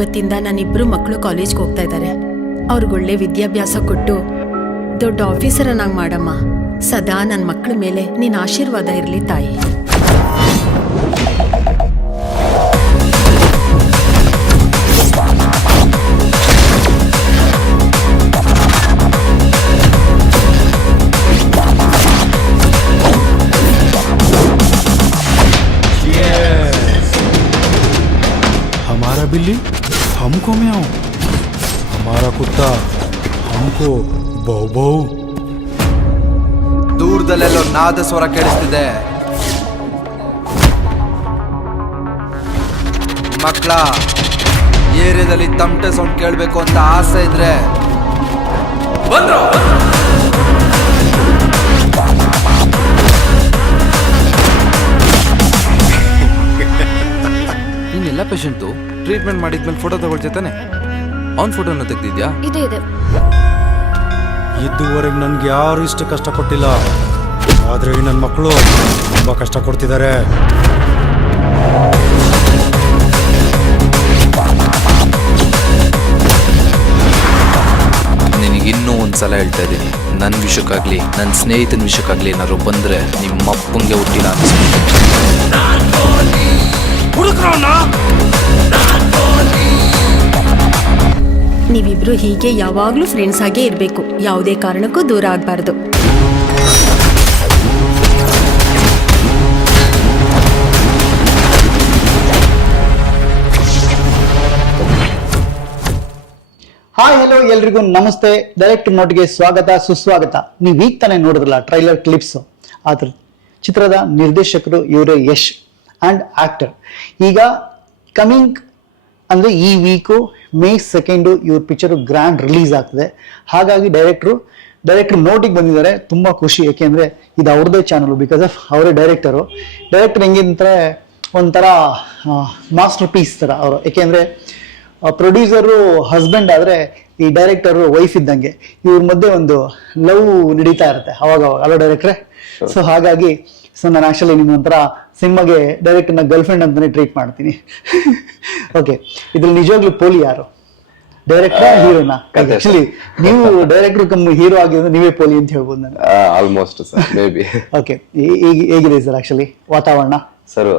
ಇವತ್ತಿಂದ ನನ್ನಿಬ್ರು ಮಕ್ಕಳು ಕಾಲೇಜ್ಗೆ ಹೋಗ್ತಾ ಇದ್ದಾರೆ. ಅವ್ರಿಗೊಳ್ಳೆ ವಿದ್ಯಾಭ್ಯಾಸ ಕೊಟ್ಟು ದೊಡ್ಡ ಆಫೀಸರನ್ನಾಗಿ ಮಾಡಮ್ಮ. ಸದಾ ನನ್ನ ಮಕ್ಕಳ ಮೇಲೆ ನಿನ್ನ ಆಶೀರ್ವಾದ ಇರಲಿ ತಾಯಿ. हमारा बिल्ली हमको म्याऊं, हमारा कुत्ता हमको बौ बौ. ದೂರದಲ್ಲೆಲ್ಲೋ ನಾದ ಸ್ವರ ಕೇಳಿಸ್ತಿದೆ. ಮಕ್ಕಳ ಏರಿಯಾದಲ್ಲಿ ತಮಟೆ ಸೌಂಡ್ ಕೇಳಬೇಕು ಅಂತ ಆಸೆ ಇದ್ರೆ ಬಂದ್ರು. ನೀನೆಲ್ಲ ಪೇಷಂಟು ಟ್ರೀಟ್ಮೆಂಟ್ ಮಾಡಿದ್ಮೇಲೆ ಫೋಟೋ ತಗೊಳ್ತಾನೆ. ಅವ್ನ ಫೋಟೋನ ತೆಗ್ದಿದ್ಯಾ? ಇದೆ. ಇದುವರೆಗೆ ನನ್ಗೆ ಯಾರು ಇಷ್ಟು ಕಷ್ಟ ಕೊಟ್ಟಿಲ್ಲ, ಆದ್ರೆ ಈ ನನ್ನ ಮಕ್ಕಳು ತುಂಬಾ ಕಷ್ಟ ಕೊಡ್ತಿದ್ದಾರೆ. ನಿನಗಿನ್ನೂ ಒಂದ್ಸಲ ಹೇಳ್ತಾ ಇದ್ದೀನಿ, ನನ್ನ ವಿಷಯಕ್ಕಾಗ್ಲಿ ನನ್ನ ಸ್ನೇಹಿತನ ವಿಷಯಕ್ಕಾಗ್ಲಿ ಏನಾದ್ರು ಬಂದ್ರೆ ನಿಮ್ಮ ಅಪ್ಪಂಗೆ ಹುಟ್ಟಿಲ್ಲ ನೀವಿಬ್ರು ಹೀಗೆ ಯಾವಾಗ್ಲೂ ಫ್ರೆಂಡ್ಸ್ ಆಗೇ ಇರಬೇಕು. ಯಾವುದೇ ಕಾರಣಕ್ಕೂ ದೂರ ಆಗಬಾರ್ದು. ಹಾಯ್ ಹಲೋ ಎಲ್ರಿಗೂ ನಮಸ್ತೆ. ಡೈರೆಕ್ಟ್ ನೋಟ್ಗೆ ಸ್ವಾಗತ ಸುಸ್ವಾಗತ. ನೀವು ಈಗ ತಾನೇ ನೋಡಿದ್ರಲ್ಲ ಟ್ರೈಲರ್ ಕ್ಲಿಪ್ಸ್. ಅದ್ರ ಚಿತ್ರದ ನಿರ್ದೇಶಕರು ಇವರೇ ಯಶ್ ಆ್ಯಂಡ್ ಆಕ್ಟರ್. ಈಗ ಕಮಿಂಗ್ ಅಂದರೆ ಈ ವೀಕು May 2 ಇವ್ರ ಪಿಕ್ಚರು ಗ್ರ್ಯಾಂಡ್ ರಿಲೀಸ್ ಆಗ್ತದೆ. ಹಾಗಾಗಿ ಡೈರೆಕ್ಟ್ರು ನೋಟಿಗೆ ಬಂದಿದ್ದಾರೆ. ತುಂಬ ಖುಷಿ, ಏಕೆಂದರೆ ಇದು ಅವ್ರದ್ದೇ ಚಾನಲು, ಬಿಕಾಸ್ ಆಫ್ ಅವರೇ ಡೈರೆಕ್ಟರ್ ಹೆಂಗಿಂತಾರೆ ಒಂಥರ ಮಾಸ್ಟರ್ ಪೀಸ್ ಥರ ಅವರು. ಏಕೆಂದರೆ ಪ್ರೊಡ್ಯೂಸರು ಹಸ್ಬೆಂಡ್ ಆದರೆ ಈ ಡೈರೆಕ್ಟರು ವೈಫ್ ಇದ್ದಂಗೆ. ಇವ್ರ ಮಧ್ಯೆ ಒಂದು ಲವ್ ನಡೀತಾ ಇರುತ್ತೆ ಅವಾಗ ಅಲ್ಲ ಡೈರೆಕ್ಟ್ರೆ? ಸೊ ಹಾಗಾಗಿ ನಾನು ಆ್ಯಕ್ಚುಲಿ ನಿಮ್ಮ ಒಂಥರ ಸಿನಿಮಾಗೆ ಡೈರೆಕ್ಟರ್ನ ಗರ್ಲ್ಫ್ರೆಂಡ್ ಅಂತಾನೆ ಟ್ರೀಟ್ ಮಾಡ್ತೀನಿ. ಓಕೆ, ಇದ್ರಲ್ಲಿ ನಿಜವಾಗ್ಲೂ ಪೋಲಿ ಯಾರು, ಡೈರೆಕ್ಟರ್ ಹೀರೋನಾ? ಆಕ್ಚುಲಿ ನೀವು ಡೈರೆಕ್ಟರ್ ಕಮ್ ಹೀರೋ ಆಗಿರೋದು ನೀವೇ ಪೋಲಿ ಅಂತ ಹೇಳ್ಬೋದು ನಾನು. Almost sir, may be. Okay, ಹೇಗಿದೆ ಸರ್ ಆಕ್ಚುಲಿ ವಾತಾವರಣ? ಸರ್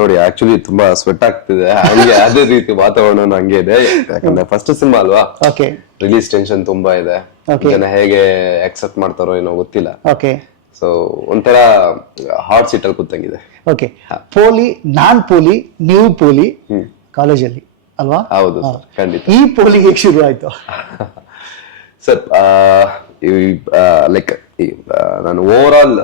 ನೋಡಿ, ಆಕ್ಚುಲಿ ತುಂಬಾ ಸ್ವೆಟ್ ಆಗ್ತಿದೆ. ಹಂಗೆ ಅದೇ ರೀತಿ ವಾತಾವರಣ ಹಂಗೆ ಇದೆ, ಯಾಕಂದ್ರೆ ಫಸ್ಟ್ ಸಿನಿಮಾ ಅಲ್ವಾ. ಓಕೆ, ರಿಲೀಸ್ ಟೆನ್ಷನ್ ತುಂಬಾ ಇದೆ. ಜನ ಹೇಗೆ ಅಕ್ಸೆಪ್ಟ್ ಮಾಡ್ತಾರೋ ಏನೋ ಗೊತ್ತಿಲ್ಲ. ಓಕೆ, ಸೊ ಒಂಥರ ಹಾಟ್ ಸೀಟ್ ಅಲ್ಲಿ ಕೂತಂಗಿದೆ. ಓಕೆ, ಪೋಲಿ, ನಾನ್ ಪೋಲಿ, ನೀವು ಪೋಲಿ ಕಾಲೇಜಲ್ಲಿ ಅಲ್ವಾ? ಹೌದು ಸರ್, ಖಂಡಿತ. ಈ ಪೋಲಿ ಹೇಗೆ ಶುರು ಆಯ್ತು ಸರ್? ಲೈಕ್ ನಾನು ಓವರ್ ಆಲ್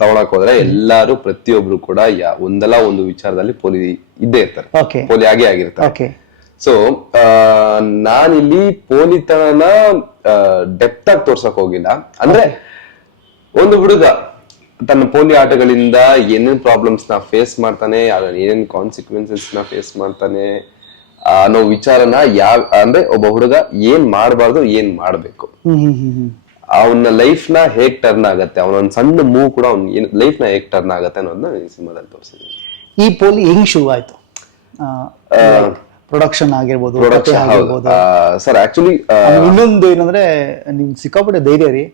ತಗೊಳಕ್ ಹೋದ್ರೆ ಎಲ್ಲಾರು ಪ್ರತಿಯೊಬ್ರು ಕೂಡ ಒಂದಲ್ಲ ಒಂದು ವಿಚಾರದಲ್ಲಿ ಪೋಲಿ ಇದ್ದೇ ಇರ್ತಾರೆ, ಪೋಲಿ ಆಗೇ ಆಗಿರ್ತಾರೆ. ಸೊ ನಾನಿಲ್ಲಿ ಪೋಲಿತನನ ಡೆಪ್ತ್ ಆಗಿ ತೋರ್ಸಕ್ ಹೋಗಿಲ್ಲ. ಅಂದ್ರೆ ಒಂದು ಹುಡುಗ ತನ್ನ ಪೋಲಿ ಆಟಗಳಿಂದ ಏನೇನ್ ಪ್ರಾಬ್ಲಮ್ಸ್ ನ ಫೇಸ್ ಮಾಡ್ತಾನೆ, ಏನೇನ್ ಕಾನ್ಸಿಕ್ವೆನ್ಸಸ್ ನ ಫೇಸ್ ಮಾಡ್ತಾನೆ ಅನ್ನೋ ವಿಚಾರನ ಅಂದ್ರೆ ಒಬ್ಬ ಹುಡುಗ ಏನ್ ಮಾಡ್ಬಾರ್ದು, ಏನ್ ಮಾಡ್ಬೇಕು, ಅವನ ಲೈಫ್ ನ ಹೇಗ್ ಟರ್ನ್ ಆಗತ್ತೆ, ಅವನೊಂದ್ ಸಣ್ಣ ಮೂವ್ ಕೂಡ ಅವ್ನ ಲೈಫ್ ನ ಹೇಗ್ ಟರ್ನ್ ಆಗತ್ತೆ ಅನ್ನೋದನ್ನ ಈ ಸಿನಿಮಾದಲ್ಲಿ ತೋರಿಸಿದೀನಿ. ಈ ಪೋಲಿ ಹೆಂಗ್ ಶುರು ಆಯ್ತು? ಪ್ರೊಡಕ್ಷನ್ ಆಗಿರ್ಬೋದು, ಸರ್ ಆಕ್ಚುಲಿ ಇನ್ನೊಂದು ಏನಂದ್ರೆ ನಿಮ್ ಸಿಕ್ಕಾಪಟ್ಟೆ ಧೈರ್ಯ ರೀ.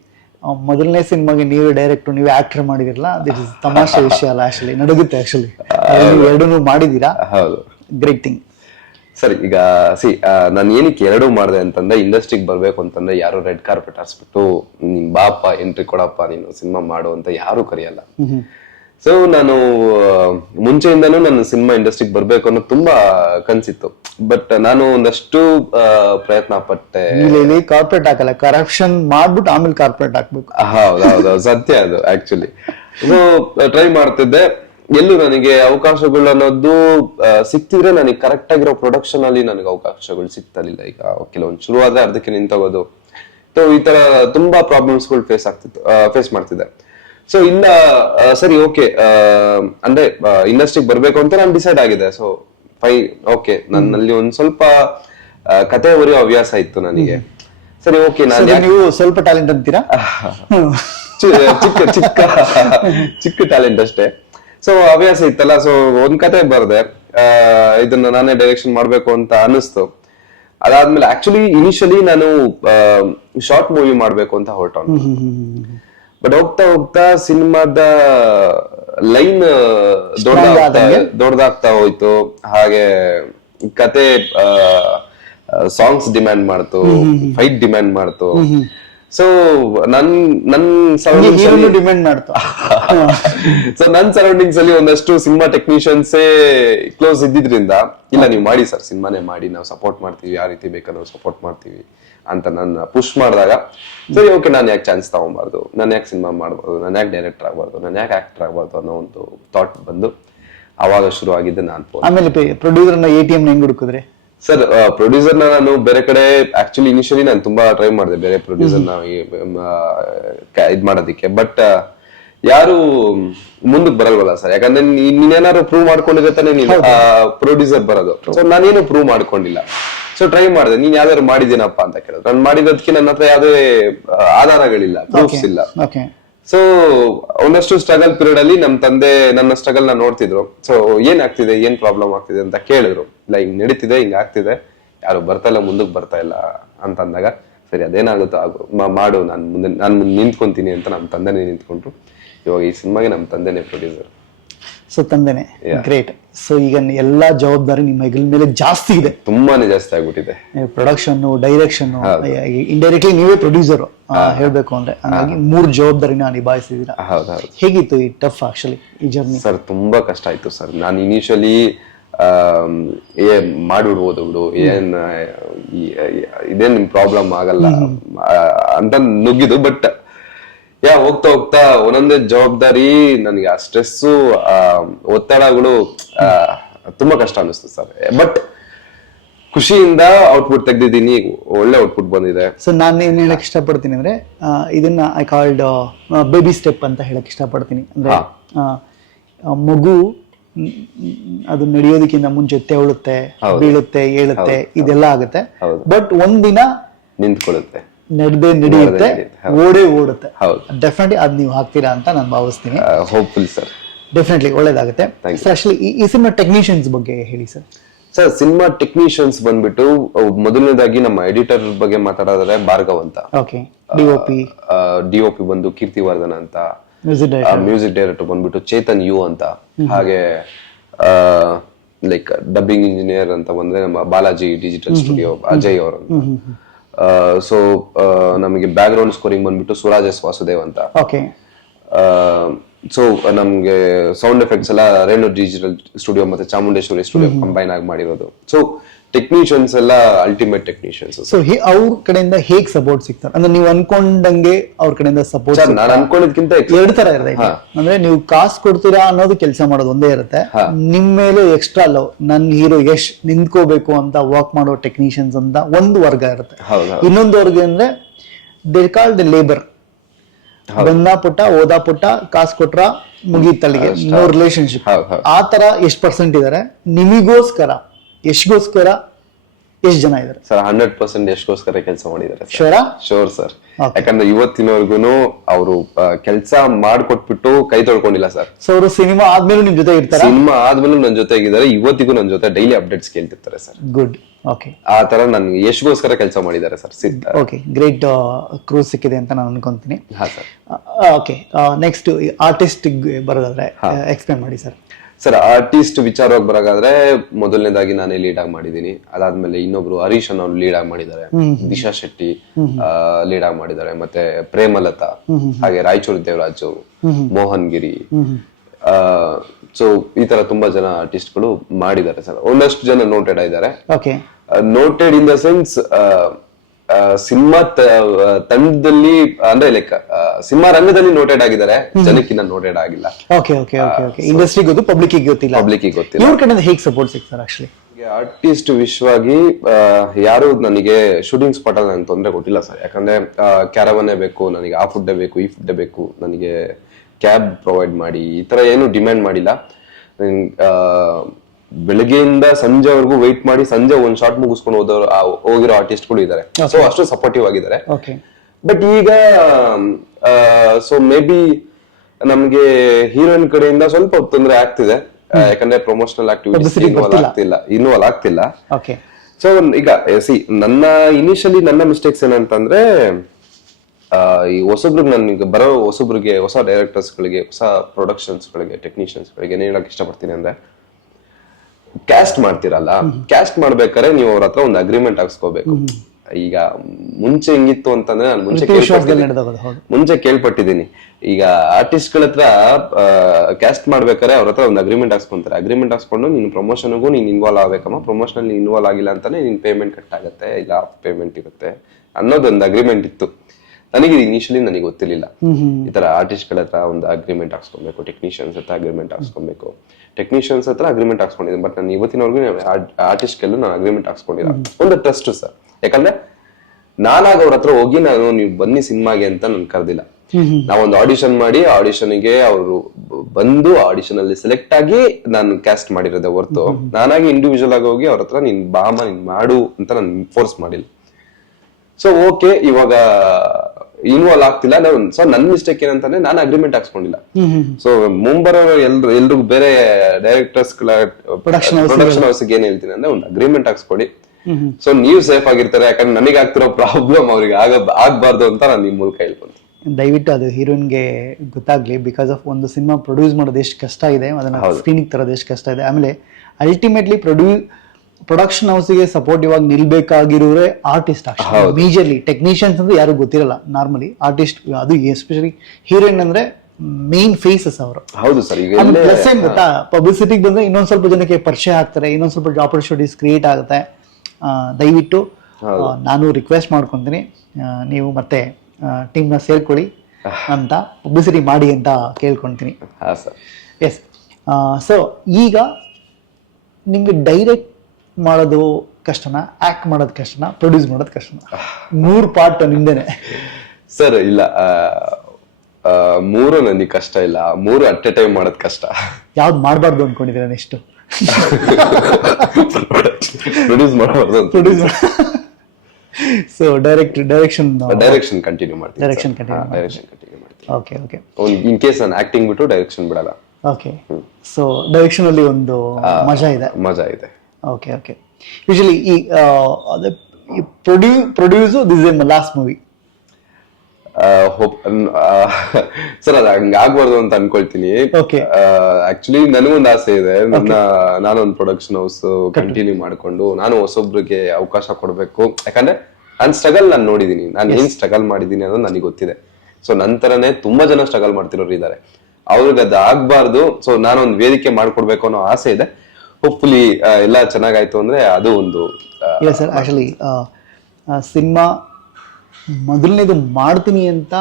ಮೊದಲನೇ ಸಿನಿಮಾಗೆ ನೀವೇ ಡೈರೆಕ್ಟ್, ನೀವೇ ಆಕ್ಟರ್ ಮಾಡಿದಿರಲ್ಲ, ದಿಸ್ ಇಸ್ ತಮಾಷೆ ವಿಷಯ ಅಲ್ಲ. ಆಕ್ಚುಲಿ ನಡುಗುತ್ತೆ, ಆಕ್ಚುಲಿ ಎರಡೂ ಮಾಡಿದೀರಾ. ಹೌದು, ಗ್ರೇಟ್ ಥಿಂಗ್. ಸರಿ, ಈಗ ನಾನು ಏನಕ್ಕೆ ಎರಡೂ ಮಾಡಿದೆ ಅಂತಂದ್ರೆ, ಇಂಡಸ್ಟ್ರಿಗೆ ಬರ್ಬೇಕು ಅಂತಂದ್ರೆ ಯಾರು ರೆಡ್ ಕಾರ್ಪೆಟ್ ಹಾರಿಸ್ಬಿಟ್ಟು ನಿಮ್ ಬಾಪ ಎಂಟ್ರಿ ಕೊಡಪ್ಪ ನೀನು ಸಿನಿಮಾ ಮಾಡು ಅಂತ ಯಾರು ಕರೆಯಲ್ಲ. ಸೊ ನಾನು ಮುಂಚೆಯಿಂದಾನು ನನ್ನ ಸಿನಿಮಾ ಇಂಡಸ್ಟ್ರಿಗೆ ಬರ್ಬೇಕು ಅನ್ನೋ ತುಂಬಾ ಕನ್ಸಿತ್ತು. ಬಟ್ ನಾನು ಒಂದಷ್ಟು ಪ್ರಯತ್ನ ಪಟ್ಟೆ. ಕಾರ್ಪೊರೇಟ್ ಹಾಕಲ್ಲ, ಕರಪ್ಷನ್ ಮಾಡ್ಬಿಟ್ಟು ಆಮೇಲೆ ಕಾರ್ಪೊರೇಟ್ ಹಾಕ್ಬೇಕು. ಹೌದೌದು, ಸತ್ಯ ಅದು. ಆಕ್ಚುಲಿ ಟ್ರೈ ಮಾಡ್ತಿದ್ದೆ, ಎಲ್ಲೂ ನನಗೆ ಅವಕಾಶಗಳು ಅನ್ನೋದು ಸಿಕ್ತಿದ್ರೆ ನನಗೆ ಕರೆಕ್ಟ್ ಆಗಿರೋ ಪ್ರೊಡಕ್ಷನ್ ಅಲ್ಲಿ ನನಗೆ ಅವಕಾಶಗಳು ಸಿಗ್ತಿರ್ಲಿಲ್ಲ. ಈಗ ಕೆಲವೊಂದು ಶುರುವಾದ್ರೆ ಅರ್ಧಕ್ಕೆ ನಿಂತೋಗೋದು, ಈ ತರ ತುಂಬಾ ಪ್ರಾಬ್ಲಮ್ಸ್ಗಳು ಫೇಸ್ ಮಾಡ್ತಿದ್ದೆ. ಸೊ ಇಲ್ಲ, ಸರಿ, ಓಕೆ, ಅಂದ್ರೆ ಇಂಡಸ್ಟ್ರಿಗೆ ಬರ್ಬೇಕು ಅಂತ ನಾನು ಡಿಸೈಡ್ ಆಗಿದೆ. ಸೊ ಓಕೆ, ನನ್ನಲ್ಲಿ ಒಂದ್ ಸ್ವಲ್ಪ ಕತೆ ಬರೆಯೋ ಹವ್ಯಾಸ ಇತ್ತು ನನಗೆ. ಸರಿ, ಓಕೆ, ನೀವು ಸ್ವಲ್ಪ ಟ್ಯಾಲೆಂಟ್ ಅಂತೀರಾ? ಚಿಕ್ಕ ಟ್ಯಾಲೆಂಟ್ ಅಷ್ಟೇ. ಸೊ ಹವ್ಯಾಸ ಇತ್ತಲ್ಲ. ಸೊ ಒಂದ್ ಕತೆ ಬರ್ದೆ, ಇದನ್ನ ನಾನೇ ಡೈರೆಕ್ಷನ್ ಮಾಡ್ಬೇಕು ಅಂತ ಅನಿಸ್ತು. ಅದಾದ್ಮೇಲೆ ಆಕ್ಚುಲಿ ಇನಿಷಿಯಲಿ ನಾನು ಶಾರ್ಟ್ ಮೂವಿ ಮಾಡ್ಬೇಕು ಅಂತ ಹೊರಟವನು. ಬಟ್ ಹೋಗ್ತಾ ಹೋಗ್ತಾ ಸಿನಿಮಾದ ಲೈನ್ ದೊಡ್ಡದಾಗ್ತಾ ಹೋಯ್ತು. ಹಾಗೆ ಕತೆ ಸಾಂಗ್ಸ್ ಡಿಮ್ಯಾಂಡ್ ಮಾಡ್ತು, ಫೈಟ್ ಡಿಮ್ಯಾಂಡ್ ಮಾಡ್ತು. ಸೊ ನನ್ ಡಿಮ್ಯಾಂಡ್ ಮಾಡ್ತು. ಸೊ ನನ್ ಸರೌಂಡಿಂಗ್ಸ್ ಅಲ್ಲಿ ಒಂದಷ್ಟು ಸಿನಿಮಾ ಟೆಕ್ನಿಷಿಯನ್ಸೇ ಕ್ಲೋಸ್ ಇದ್ದಿದ್ರಿಂದ, ಇಲ್ಲ ನೀವು ಮಾಡಿ ಸರ್, ಸಿನಿಮಾನೇ ಮಾಡಿ, ನಾವು ಸಪೋರ್ಟ್ ಮಾಡ್ತೀವಿ, ಯಾವ ರೀತಿ ಬೇಕಾದ್ರೂ ಸಪೋರ್ಟ್ ಮಾಡ್ತೀವಿ ಅಂತ ನನ್ನ ಪುಷ್ ಮಾಡಿದಾಗ, ಸರಿ ಓಕೆ, ನಾನು ಯಾಕೆ ಚಾನ್ಸ್ ತಗೊಂಬಾರ್ದು, ನಾನು ಯಾಕೆ ಸಿನಿಮಾ ಮಾಡ್ಬಾರ್ದು, ನಾನು ಯಾಕೆ ಡೈರೆಕ್ಟರ್ ಆಗ್ಬಾರ್ದು, ನಾನು ಯಾಕೆ ಆಕ್ಟರ್ ಆಗ್ಬಾರ್ದು ಅನ್ನೋ ಒಂದು ಥಾಟ್ ಬಂದು ಅವಾಗ ಶುರು ಆಗಿದ್ದೆ ನಾನು. ಆಮೇಲೆ ಪ್ರೊಡ್ಯೂಸರ್ನ ATM ಹೆಂಗ್ ಹುಡುಕಿದ್ರೆ? ಸರ್ ಪ್ರೊಡ್ಯೂಸರ್ನ ನಾನು ಬೇರೆ ಕಡೆ ಆಕ್ಚುಲಿ ಇನಿಷಿಯಲಿ ನಾನು ತುಂಬಾ ಟ್ರೈ ಮಾಡಿದೆ ಬೇರೆ ಪ್ರೊಡ್ಯೂಸರ್ನ ಇದ್ ಮಾಡೋದಿಕ್ಕೆ. ಬಟ್ ಯಾರು ಮುಂದಕ್ಕೆ ಬರಲ್ವಲ್ಲ ಸರ್, ಯಾಕಂದ್ರೆ ನೀನೇನಾದ್ರು ಪ್ರೂವ್ ಮಾಡ್ಕೊಂಡಿದ್ರೆ ತಾನೇ ನೀನು ಪ್ರೊಡ್ಯೂಸರ್ ಬರೋದು. ಸೊ ನಾನೇನು ಪ್ರೂವ್ ಮಾಡ್ಕೊಂಡಿಲ್ಲ. ಸೊ ಟ್ರೈ ಮಾಡಿದೆ, ನೀನ್ ಯಾವ್ದಾದ್ರು ಮಾಡಿದ್ದೀನಪ್ಪ ಅಂತ ಕೇಳಿದ್ರೆ, ನಾನು ಮಾಡಿರೋದಕ್ಕೆ ನನ್ನ ಹತ್ರ ಯಾವುದೇ ಆಧಾರಗಳಿಲ್ಲ, ಪ್ರೂಫ್ಸ್ ಇಲ್ಲ. ಸೊ ಒಂದಷ್ಟು ಸ್ಟ್ರಗಲ್ ಪೀರಿಯಡ್ ಅಲ್ಲಿ ನಮ್ ತಂದೆ ನನ್ನ ಸ್ಟ್ರಗಲ್ ನ ನೋಡ್ತಿದ್ರು. ಸೊ ಏನ್ ಆಗ್ತಿದೆ, ಏನ್ ಪ್ರಾಬ್ಲಮ್ ಆಗ್ತಿದೆ ಅಂತ ಕೇಳಿದ್ರು. ಇಲ್ಲ ಹಿಂಗ್ ನಡೀತಿದೆ, ಹಿಂಗ್ ಆಗ್ತಿದೆ, ಯಾರು ಬರ್ತಾ ಇಲ್ಲ, ಮುಂದಕ್ಕೆ ಬರ್ತಾ ಇಲ್ಲ ಅಂತ ಅಂದಾಗ, ಸರಿ ಅದೇನಾಗುತ್ತೋ ಮಾಡು, ನಾನು ನಿಂತ್ಕೊಂತೀನಿ ಅಂತ ನಮ್ ತಂದೆನೇ ನಿಂತ್ಕೊಂಡ್ರು. ಇವಾಗ ಈ ಸಿನಿಮಾಗೆ ನಮ್ ತಂದೆನೇ ಪ್ರೊಡ್ಯೂಸರ್. ಸೊ ತಂದೆನೆ, ಗ್ರೇಟ್. ಸೊ ಈಗ ಎಲ್ಲಾ ಜವಾಬ್ದಾರಿ ನಿಮ್ಮ ಹೆಗಲ ಮೇಲೆ ಜಾಸ್ತಿ ಇದೆ, ತುಂಬಾನೇ ಜಾಸ್ತಿ ಆಗ್ಬಿಟ್ಟಿದೆ. ಪ್ರೊಡಕ್ಷನ್, ಡೈರೆಕ್ಷನ್, ಇಂಡೈರೆಕ್ಟ್ಲಿ ನೀವೇ ಪ್ರೊಡ್ಯೂಸರ್ ಹೇಳ್ಬೇಕು ಅಂದ್ರೆ. ಹಂಗಾಗಿ 3 ಜವಾಬ್ದಾರಿನ ನಿಭಾಯಿಸಿದೀರಾ. ಹೇಗಿತ್ತು ಈ ಟಫ್ ಆಕ್ಚುಲಿ ಈ ಜರ್ನಿ? ಸರ್ ತುಂಬಾ ಕಷ್ಟ ಆಯ್ತು ಸರ್. ನಾನು ಇನಿಷಿಯಲಿ ಮಾಡ್ಬಿಡ್ಬೋದು ಬಿಡು, ಇದೇನ್ ನಿಮ್ ಪ್ರಾಬ್ಲಮ್ ಆಗಲ್ಲ ಅಂತ ನುಗ್ಗಿದ್ದು. ಬಟ್ ಹೋಗ್ತಾ ಹೋಗ್ತಾ ಒಂದೊಂದೇ ಜವಾಬ್ದಾರಿ, ನನಗೆ ಆ ಸ್ಟ್ರೆಸ್ಸು, ಒತ್ತಡಗಳು ತುಂಬಾ ಕಷ್ಟ ಅನಿಸ್ತು ಸರ್. ಬಟ್ ಖುಷಿಯಿಂದ ಔಟ್ಪುಟ್ ತೆಗ್ದಿದ್ದೀನಿ, ಒಳ್ಳೆ ಔಟ್ಪುಟ್ ಬಂದಿದೆ. ಸೊ ನಾನು ಏನ್ ಹೇಳಕ್ ಇಷ್ಟಪಡ್ತೀನಿ ಅಂದ್ರೆ, ಇದನ್ನ ಐ ಕಾಲ್ಡ್ ಬೇಬಿ ಸ್ಟೆಪ್ ಅಂತ ಹೇಳಕ್ ಇಷ್ಟಪಡ್ತೀನಿ. ಅಂದ್ರೆ ಮಗು ಅದು ನಡೆಯೋದಕ್ಕಿಂತ ಮುಂಚೆ ತೆವಳುತ್ತೆ, ಬೀಳುತ್ತೆ, ಏಳುತ್ತೆ, ಇದೆಲ್ಲ ಆಗುತ್ತೆ. ಬಟ್ ಒಂದಿನ ನಿಂತ್ಕೊಳ್ಳುತ್ತೆ, ನಡೆಯುತ್ತೆ, ಓಡುತ್ತೆ. ಡೆಫಿನೆಟ್ಲಿ ಅದ್ ನೀವು ಹಾಕ್ತೀರಾ ಅಂತ ನಾನು ಭಾವಿಸ್ತೀನಿ. ಹೋಪ್ಫುಲ್ ಸರ್, ಡೆಫಿನೆಟ್ಲಿ ಒಳ್ಳೇದಾಗುತ್ತೆ. ಆಕ್ಚುಲಿ ಈ ಸಿನಿಮಾ ಟೆಕ್ನಿಷಿಯನ್ಸ್ ಬಗ್ಗೆ ಹೇಳಿ ಸರ್. ಸರ್ ಸಿನಿಮಾ ಟೆಕ್ನಿಷಿಯನ್ಸ್ ಬಂದ್ಬಿಟ್ಟು, ಮೊದಲನೇದಾಗಿ ನಮ್ಮ ಎಡಿಟರ್ ಬಗ್ಗೆ ಮಾತಾಡಿದ್ರೆ ಭಾರ್ಗವ್ ಅಂತ, ಡಿಒಪಿ ಬಂದು ಕೀರ್ತಿವರ್ಧನ ಅಂತ, ಮ್ಯೂಸಿಕ್ ಡೈರೆಕ್ಟರ್ ಬಂದ್ಬಿಟ್ಟು ಚೇತನ್ ಯು ಅಂತ, ಹಾಗೆ ಲೈಕ್ ಡಬ್ಬಿಂಗ್ ಇಂಜಿನಿಯರ್ ಅಂತ ಬಂದ್ರೆ ನಮ್ಮ ಬಾಲಾಜಿ ಡಿಜಿಟಲ್ ಸ್ಟುಡಿಯೋ ಅಜಯ್ ಅವರು. ಸೊ ನಮಗೆ ಬ್ಯಾಕ್ ಗ್ರೌಂಡ್ ಸ್ಕೋರಿಂಗ್ ಬಂದ್ಬಿಟ್ಟು ಸುರಾಜ್ ಎಸ್ ವಾಸುದೇವ್ ಅಂತ. ಸೊ ನಮ್ಗೆ ಸೌಂಡ್ ಎಫೆಕ್ಟ್ಸ್ ಎಲ್ಲ ರೇಣು ಡಿಜಿಟಲ್ ಸ್ಟುಡಿಯೋ ಮತ್ತೆ ಚಾಮುಂಡೇಶ್ವರಿ ಸ್ಟುಡಿಯೋ ಕಂಬೈನ್ ಆಗಿ ಮಾಡಿರೋದು. ಸೊ ಟೆಕ್ನಿಷಿಯನ್ಸ್ ಎಲ್ಲ ಅಲ್ಟಿಮೇಟ್ ಟೆಕ್ನಿಷಿಯನ್ಸ್. ಸೊ ಅವ್ರ ಕಡೆಯಿಂದ ಹೇಗ್ ಸಪೋರ್ಟ್ ಸಿಗ್ತಾರೆ ಅಂದ್ರೆ, ನೀವು ಅನ್ಕೊಂಡಂಗೆ ಅವ್ರ ಕಡೆಯಿಂದ ಸಪೋರ್ಟ್? ನಾನು ಅನ್ಕೊಂಡಿದ್ಕಿಂತ 2 ತರ ಇರುತ್ತೆ. ಅಂದ್ರೆ ನೀವು ಕಾಸು ಕೊಡ್ತೀರಾ ಅನ್ನೋದು ಕೆಲಸ ಮಾಡೋದು ಒಂದೇ ಇರುತ್ತೆ, ನಿಮ್ ಮೇಲೆ ಎಕ್ಸ್ಟ್ರಾ ಲವ್, ನನ್ ಹೀರೋ ಯಶ್ ನಿಂತ್ಕೋಬೇಕು ಅಂತ ವರ್ಕ್ ಮಾಡೋ ಟೆಕ್ನಿಷಿಯನ್ಸ್ ಅಂತ ಒಂದು ವರ್ಗ ಇರುತ್ತೆ. ಇನ್ನೊಂದು ವರ್ಗ ಅಂದ್ರೆ ದೇ ಕಾಲ್ಡ್ ಲೇಬರ್. ಬಂದ ಪುಟ್ಟ, ಓದಾ ಪುಟ್ಟ, ಕಾಸು ಕೊಟ್ರ ಮುಗೀತಲ್ಲಿಗೆ, ನೋ ರಿಲೇಶನ್ಶಿಪ್. ಆ ತರ ಎಷ್ಟು ಪರ್ಸೆಂಟ್ ಇದಾರೆ? ನಿಮಿಗೋಸ್ಕರ, ಯಶ್ಗೋಸ್ಕರ ಎಷ್ಟು ಜನ ಇದಾರೆ ಸರ್? 100% ಯಶ್ಗೋಸ್ಕರ ಕೆಲಸ ಮಾಡಿದ್ದಾರೆ. Sure sir. ಯಾಕಂದ್ರೆ ಇವತ್ತಿನವರೆಗೂ ಅವರು ಕೆಲಸ ಮಾಡ್ಕೊಟ್ಬಿಟ್ಟು ಕೈ ತೊಳ್ಕೊಂಡಿಲ್ಲ ಸರ್. ಸೊ ಅವರು ಸಿನಿಮಾ ಆದ್ಮೇಲೆ ನಿಮ್ ಜೊತೆ ಇರ್ತಾರೆ? ಸಿನಿಮಾ ಆದ್ಮೇಲೆ ನನ್ನ ಜೊತೆ ಇದ್ದಾರೆ, ಇವತ್ತಿಗೂ ನನ್ನ ಜೊತೆ ಡೈಲಿ ಅಪ್ಡೇಟ್ಸ್ ಕೇಳ್ತಿರ್ತಾರೆ ಸರ್. Good, okay. ಆ ತರ ನನ್ಗೆ ಯಶ್ಗೋಸ್ಕರ ಕೆಲಸ ಮಾಡಿದ್ದಾರೆ ಸರ್. ಓಕೆ, ಗ್ರೇಟ್ ಕ್ರೂಸ್ ಸಿಕ್ಕಿದೆ ಅಂತ ನಾನು ಅನ್ಕೊಂತೀನಿ. ಹಾ ಸರ್. ಓಕೆ, ನೆಕ್ಸ್ಟ್ ಆರ್ಟಿಸ್ಟ್ ಬರೋದಾದ್ರೆ ಎಕ್ಸ್ಪ್ಲೇನ್ ಮಾಡಿ ಸರ್. ಸರ್ ಆರ್ಟಿಸ್ಟ್ ವಿಚಾರವಾಗಿ ಬರೋದಾದ್ರೆ, ಮೊದಲನೇದಾಗಿ ನಾನೇ ಲೀಡ್ ಆಗಿ ಮಾಡಿದೀನಿ. ಅದಾದ್ಮೇಲೆ ಇನ್ನೊಬ್ರು ಹರೀಶ್ ಅನ್ನೋರು ಲೀಡ್ ಆಗಿ ಮಾಡಿದ್ದಾರೆ, ದಿಶಾ ಶೆಟ್ಟಿ ಲೀಡ್ ಆಗಿ ಮಾಡಿದ್ದಾರೆ, ಮತ್ತೆ ಪ್ರೇಮಲತಾ, ಹಾಗೆ ರಾಯಚೂರು ದೇವರಾಜು, ಮೋಹನ್ ಗಿರಿ. ಸೊ ಈ ತರ ತುಂಬಾ ಜನ ಆರ್ಟಿಸ್ಟ್ಗಳು ಮಾಡಿದ್ದಾರೆ ಸರ್. ಒಂದಷ್ಟು ಜನ ನೋಟೆಡ್ ಆಗಿದ್ದಾರೆ. Noted in the sense cinema ತಂಡದಲ್ಲಿ, ಅಂದ್ರೆ ಲೈಕ್ ಸಿನಿಮಾ ರಂಗದಲ್ಲಿ ನೋಟೆಡ್ ಆಗಿದ್ದಾರೆ, ಜನಕ್ಕಿನ್ನ ನೋಟೆಡ್ ಆಗಿಲ್ಲ. ಇಂಡಸ್ಟ್ರಿ ಗೊತ್ತು, ಪಬ್ಲಿಕ್ ಗೊತ್ತಿಲ್ಲ. ಇವ್ರ ಕಡೆಯಿಂದ ಹೇಗೆ ಸಪೋರ್ಟ್ ಸಿಗ್ತಾರೆ? ಆಕ್ಚುಲಿ ಆರ್ಟಿಸ್ಟ್ ವಿಶ್ವವಾಗಿ ಯಾರು ನನಗೆ ಶೂಟಿಂಗ್ ಸ್ಪಾಟ್ ಅಲ್ಲಿ ನಂಗೆ ತೊಂದರೆ ಕೊಟ್ಟಿಲ್ಲ ಸರ್. ಯಾಕಂದ್ರೆ ಕ್ಯಾರವನ್ನೇ ಬೇಕು ನನಗೆ, ಆ ಫುಡ್ಡೇ ಬೇಕು, ಈ ಫುಡ್ಡೇ ಬೇಕು, ನನಗೆ ಕ್ಯಾಬ್ ಪ್ರೊವೈಡ್ ಮಾಡಿ, ಈ ತರ ಏನು ಡಿಮ್ಯಾಂಡ್ ಮಾಡಿಲ್ಲ. ಬೆಳಗ್ಗೆಯಿಂದ ಸಂಜೆವರೆಗೂ ವೆಯ್ಟ್ ಮಾಡಿ ಸಂಜೆ ಒಂದ್ ಶಾರ್ಟ್ ಮುಗಿಸ್ಕೊಂಡು ಹೋಗಿರೋ ಆರ್ಟಿಸ್ಟ್ಗಳು ಇದ್ದಾರೆ. ಸೊ ಅಷ್ಟು ಸಪೋರ್ಟಿವ್ ಆಗಿದ್ದಾರೆ. ಬಟ್ ಈಗ ಸೊ ಮೇ ಬಿ ನಮ್ಗೆ ಹೀರೋಯಿನ್ ಕಡೆಯಿಂದ ಸ್ವಲ್ಪ ತೊಂದರೆ ಆಗ್ತಿದೆ. ಯಾಕಂದ್ರೆ ಪ್ರಮೋಷನಲ್ ಆಕ್ಟಿವಿಟೀಸ್ Publicity ಇನ್ವಾಲ್ವ್ ಆಗ್ತಿಲ್ಲ. ಓಕೆ. ಸೊ ಈಗ ನನ್ನ ಇನಿಷಿಯಲಿ ನನ್ನ ಮಿಸ್ಟೇಕ್ಸ್ ಏನಂತಂದ್ರೆ ಈ ಹೊಸಬ್ರಿಗೆ ನನ್ಗೆ ಬರೋ ಹೊಸಬ್ರಿಗೆ, ಹೊಸ ಡೈರೆಕ್ಟರ್ಸ್ ಗಳಿಗೆ, ಹೊಸ ಪ್ರೊಡಕ್ಷನ್ಸ್ ಗಳಿಗೆ, ಟೆಕ್ನಿಷಿಯನ್ಸ್ ಗಳಿಗೆ ಏನ್ ಹೇಳಕ್ ಇಷ್ಟಪಡ್ತೀನಿ ಅಂದ್ರೆ, ಕ್ಯಾಸ್ಟ್ ಮಾಡ್ತಿರಲ್ಲ, ಕ್ಯಾಸ್ಟ್ ಮಾಡ್ಬೇಕಾದ್ರೆ ನೀವು ಅವ್ರ ಹತ್ರ ಒಂದು ಅಗ್ರಿಮೆಂಟ್ ಹಾಕ್ಸ್ಕೋಬೇಕು. ಈಗ ಮುಂಚೆ ಹೆಂಗಿತ್ತು ಅಂತಂದ್ರೆ ನಾನು ಮುಂಚೆ ಕೇಳ್ಪಟ್ಟಿದ್ದೀನಿ. ಈಗ ಆರ್ಟಿಸ್ಟ್ ಗಳ ಹತ್ರ ಕ್ಯಾಸ್ಟ್ ಮಾಡ್ಬೇಕಾದ್ರೆ ಅವ್ರ ಹತ್ರ ಒಂದು ಅಗ್ರಿಮೆಂಟ್ ಹಾಕ್ಸ್ಕೊಂತಾರೆ. ಅಗ್ರಿಮೆಂಟ್ ಹಾಕ್ಸ್ಕೊಂಡು ನೀನು ಪ್ರಮೋಷನ್ಗೂ ನೀನ್ ಇನ್ವಾಲ್ವ್ ಆಗ್ಬೇಕಮ್ಮ, ಪ್ರಮೋಷನ್ ಇನ್ವಾಲ್ವ್ ಆಗಿಲ್ಲ ಅಂತಾನೆ ನಿನ್ ಪೇಮೆಂಟ್ ಕಟ್ ಆಗುತ್ತೆ, ಇಲ್ಲ ಪೇಮೆಂಟ್ ಇರುತ್ತೆ ಅನ್ನೋದೊಂದು ಅಗ್ರಿಮೆಂಟ್ ಇತ್ತು. ನನಗೆ ಇನಿಷಿಯಲಿ ನನಗೆ ಗೊತ್ತಿರ್ಲಿಲ್ಲ ಈ ತರ ಆರ್ಟಿಸ್ಟ್ ಗಳ ಹತ್ರ ಒಂದು ಅಗ್ರಿಮೆಂಟ್ ಹಾಕ್ಸ್ಕೊಬೇಕು, ಟೆಕ್ನಿಷಿಯನ್ಸ್ ಹತ್ರ ಅಗ್ರಿಮೆಂಟ್ ಹಾಕ್ಸ್ಕೊಬೇಕು. ಟೆಕ್ನಿಷಿಯನ್ಸ್ ಹತ್ರ ಅಗ್ರಿಮೆಂಟ್ ಹಾಕ್ಸ್ಕೊಂಡಿದ್ದೀನಿ, ಬಟ್ ನಾನು ಇವತ್ತಿನವರೆಗೂ ಆರ್ಟಿಸ್ಟ್ ಗೆಲ್ಲೂ ನಾನು ಅಗ್ರಿಮೆಂಟ್ ಹಾಕ್ಸ್ಕೊಂಡಿಲ್ಲ. ಒಂದು ಟ್ರಸ್ಟ್ ಸರ್, ಯಾಕಂದ್ರೆ ನಾನಾಗ ಅವ್ರ ಹತ್ರ ಹೋಗಿ ನಾನು ನೀವು ಬನ್ನಿ ಸಿನಿಮಾಗೆ ಅಂತ ನನ್ ಕರೆದಿಲ್ಲ. ನಾವೊಂದು ಆಡಿಷನ್ ಮಾಡಿ, ಆಡಿಷನ್ಗೆ ಅವರು ಬಂದು ಆಡಿಷನ್ ಅಲ್ಲಿ ಸೆಲೆಕ್ಟ್ ಆಗಿ ನಾನು ಕ್ಯಾಸ್ಟ್ ಮಾಡಿರೋದೇ ಹೊರತು ನಾನಾಗಿ ಇಂಡಿವಿಜುವಲ್ ಆಗಿ ಹೋಗಿ ಅವ್ರ ಹತ್ರ ನೀನ್ ಬಾಮ ನೀನ್ ಮಾಡು ಅಂತ ನಾನು ಫೋರ್ಸ್ ಮಾಡಿಲ್ಲ. ಸೊ ಓಕೆ, ಇವಾಗ ಇನ್ವಾಲ್ವ್ ಆಗ್ತಿಲ್ಲ. ಸೊ ನನ್ ಮಿಸ್ಟೇಕ್ ಏನಂತಂದ್ರೆ ನಾನು ಅಗ್ರಿಮೆಂಟ್ ಹಾಕ್ಸ್ಕೊಂಡಿಲ್ಲ. ಸೊ ಮುಂಬರೋ ಎಲ್ರಿಗೂ ಬೇರೆ ಡೈರೆಕ್ಟರ್ಸ್ ಪ್ರೊಡಕ್ಷನ್ ಹೌಸ್ ಏನ್ ಹೇಳ್ತೀನಿ ಅಂದ್ರೆ, ಒಂದು ಅಗ್ರಿಮೆಂಟ್ ಹಾಕ್ಸ್ಕೊಡಿ. ಸೊ ನೀವು ಸೇಫ್ ಆಗಿರ್ತಾರೆ, ಯಾಕಂದ್ರೆ ನನಗೆ ಆಗ್ತಿರೋ ಪ್ರಾಬ್ಲಮ್ ಅವ್ರಿಗೆ ಆಗ್ಬಾರ್ದು ಅಂತ ನಾನು ನಿಮ್ ಮೂಲಕ ಹೇಳ್ಕೊಂತೀನಿ. ದಯವಿಟ್ಟು ಅದು ಹೀರೋಯಿನ್ಗೆ ಗೊತ್ತಾಗ್ಲಿ. ಬಿಕಾಸ್ ಆಫ್ ಒಂದು ಸಿನಿಮಾ ಪ್ರೊಡ್ಯೂಸ್ ಮಾಡೋದು ಎಷ್ಟು ಕಷ್ಟ ಇದೆ, ಅದನ್ನ ಸ್ಕ್ರೀನಿಗೆ ತರೋದು ಎಷ್ಟು ಕಷ್ಟ ಇದೆ. ಆಮೇಲೆ ಅಲ್ಟಿಮೇಟ್ಲಿ ಪ್ರೊಡಕ್ಷನ್ ಹೌಸ್ಗೆ ಸಪೋರ್ಟಿವ್ ಆಗಿ ನಿಲ್ಬೇಕಾಗಿರೋರೆ ಆರ್ಟಿಸ್ಟ್. ಮೇಜರ್ಲಿ ಟೆಕ್ನಿಷಿಯನ್ಸ್ ಅಂದ್ರೆ ಯಾರು ಗೊತ್ತಿರಲ್ಲ ನಾರ್ಮಲಿ. ಆರ್ಟಿಸ್ಟ್, ಅದು ಎಸ್ಪೆಷಲಿ ಹೀರೋಯಿನ್ ಅಂದ್ರೆ ಮೇನ್ ಫೇಸಸ್ ಅವರು. ಹೌದು ಸರ್. ಈಗ ಪ್ಲಸ್ ಏನ್ ಗೊತ್ತಾ, ಪಬ್ಲಿಸಿಟಿಗೆ ಬಂದ್ರೆ ಇನ್ನೊಂದ್ ಸ್ವಲ್ಪ ಜನಕ್ಕೆ ಪರಿಚಯ ಆಗ್ತಾರೆ, ಇನ್ನೊಂದ್ ಸ್ವಲ್ಪ ಆಪರ್ಚುನಿಟೀಸ್ ಕ್ರಿಯೇಟ್ ಆಗುತ್ತೆ. ದಯವಿಟ್ಟು ನಾನು ರಿಕ್ವೆಸ್ಟ್ ಮಾಡ್ಕೊಂತೀನಿ, ನೀವು ಮತ್ತೆ ಟೀಮ್ ನ ಸೇರ್ಕೊಳ್ಳಿ ಅಂತ, ಪಬ್ಲಿಸಿಟಿ ಮಾಡಿ ಅಂತ ಕೇಳ್ಕೊಂತೀನಿ. ಎಸ್. ಸೊ ಈಗ ನಿಮ್ಗೆ ಡೈರೆಕ್ಟ್ ಮಾಡೋದು ಕಷ್ಟನಾ, ಆಕ್ಟ್ ಮಾಡೋದು ಕಷ್ಟನಾ, ಪ್ರೊಡ್ಯೂಸ್ ಮಾಡೋದು ಕಷ್ಟನಾ? 3 ಪಾರ್ಟ್ ನಿಮ್ದೇನೆ ಸರ್. ಇಲ್ಲ, 3 ನನಗೆ ಕಷ್ಟ ಇಲ್ಲ, 3 ಅಟ್ ಎ ಟೈಮ್ ಮಾಡೋದ್ ಕಷ್ಟ. ಯಾವ್ದು ಮಾಡಬಾರ್ದು ಅನ್ಕೊಂಡಿದ್ದೀರಾ ನೆಕ್ಸ್ಟ್? ಪ್ರೊಡ್ಯೂಸ್ ಮಾಡಬಾರ್ದು. ಸೊ ಡೈರೆಕ್ಷನ್ ಕಂಟಿನ್ಯೂ ಮಾಡ್ತೀನಿ. ಡೈರೆಕ್ಷನ್ ಕಂಟಿನ್ಯೂ ಮಾಡ್ತೀನಿ. Okay okay. ಇನ್ ಕೇಸ್ ನಾನು ಆಕ್ಟಿಂಗ್ ಬಿಟ್ಟು ಡೈರೆಕ್ಷನ್ ಬಿಡಲ್ಲ. ಓಕೆ. ಸೊ ಡೈರೆಕ್ಷನ್ ಅಲ್ಲಿ ಒಂದು ಮಜಾ ಇದೆ. Okay okay. ಯೂಶಲಿ ಈ ಅದೇ produce this is my last movie. Sir ಅದು ಹಂಗ ಆಗ್ಬಾರ್ದು ಅಂತ ಅನ್ಕೊಳ್ತೀನಿ. ಆಕ್ಚುಲಿ ನನಗೊಂದು ಆಸೆ ಇದೆ, ನಾನೊಂದು ಪ್ರೊಡಕ್ಷನ್ ಹೌಸ್ ಕಂಟಿನ್ಯೂ ಮಾಡ್ಕೊಂಡು ನಾನು ಹೊಸೊಬ್ರಿಗೆ ಅವಕಾಶ ಕೊಡ್ಬೇಕು. ಯಾಕಂದ್ರೆ ನಾನ್ ಸ್ಟ್ರಗಲ್ ನಾನು ನೋಡಿದೀನಿ, ನಾನು ಏನ್ ಸ್ಟ್ರಗಲ್ ಮಾಡಿದೀನಿ ಅನ್ನೋದು ನನಗೆ ಗೊತ್ತಿದೆ. ಸೊ ನಂತರನೇ ತುಂಬಾ ಜನ ಸ್ಟ್ರಗಲ್ ಮಾಡ್ತಿರೋರು ಇದ್ದಾರೆ, ಅವ್ರಿಗೆ ಅದು ಆಗ್ಬಾರ್ದು. ಸೊ ನಾನೊಂದು ವೇದಿಕೆ ಮಾಡ್ಕೊಡ್ಬೇಕು ಅನ್ನೋ ಆಸೆ ಇದೆ. ಹೋಪ್ಫುಲಿ ಎಲ್ಲ ಚೆನ್ನಾಗಾಯ್ತು ಅಂದ್ರೆ ಅದು ಒಂದು. ಸರ್ ಆಕ್ಚುಲಿ ಸಿನಿಮಾ ಮೊದಲನೇದು ಮಾಡ್ತೀನಿ ಅಂತ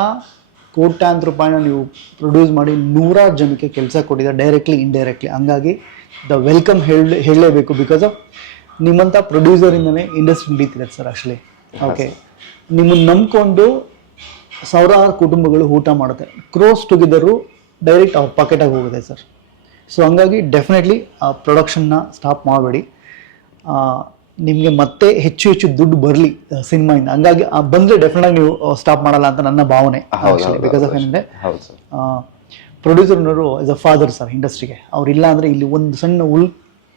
ಕೋಟ್ಯಾಂತರ ರೂಪಾಯಿನ ನೀವು ಪ್ರೊಡ್ಯೂಸ್ ಮಾಡಿ 100 ಜನಕ್ಕೆ ಕೆಲಸ ಕೊಟ್ಟಿದ್ದಾರೆ, ಡೈರೆಕ್ಟ್ಲಿ ಇಂಡೈರೆಕ್ಟ್ಲಿ. ಹಂಗಾಗಿ ದ ವೆಲ್ಕಮ್ ಹೇಳಲೇಬೇಕು. ಬಿಕಾಸ್ ಆಫ್ ನಿಮ್ಮಂಥ ಪ್ರೊಡ್ಯೂಸರಿಂದನೇ ಇಂಡಸ್ಟ್ರಿ ನಡೀತಿದೆ ಸರ್ ಆಕ್ಚುಲಿ. ಓಕೆ, ನಿಮ್ಮನ್ನು ನಂಬ್ಕೊಂಡು ಸಾವಿರಾರು ಕುಟುಂಬಗಳು ಊಟ ಮಾಡುತ್ತೆ. ಕ್ರೋಸ್ ಟುಗೆದರು ಡೈರೆಕ್ಟ್ ಅವ್ರ ಪಾಕೆಟಾಗಿ ಹೋಗುತ್ತೆ ಸರ್. ಸೊ ಹಂಗಾಗಿ ಡೆಫಿನೆಟ್ಲಿ ಆ ಪ್ರೊಡಕ್ಷನ್ನ ಸ್ಟಾಪ್ ಮಾಡಬೇಡಿ. ನಿಮಗೆ ಮತ್ತೆ ಹೆಚ್ಚು ದುಡ್ಡು ಬರಲಿ ಸಿನಿಮಾಯಿಂದ. ಹಂಗಾಗಿ ಬಂದರೆ ಡೆಫಿನೆಟ್ ಆಗಿ ನೀವು ಸ್ಟಾಪ್ ಮಾಡಲ್ಲ ಅಂತ ನನ್ನ ಭಾವನೆ. ಬಿಕಾಸ್ ಆಫ್ ಏನಂದರೆ ಪ್ರೊಡ್ಯೂಸರ್ನವರು ಆಸ್ ಅ ಫಾದರ್ ಸರ್ ಇಂಡಸ್ಟ್ರಿಗೆ. ಅವ್ರಿಲ್ಲ ಅಂದರೆ ಇಲ್ಲಿ ಒಂದು ಸಣ್ಣ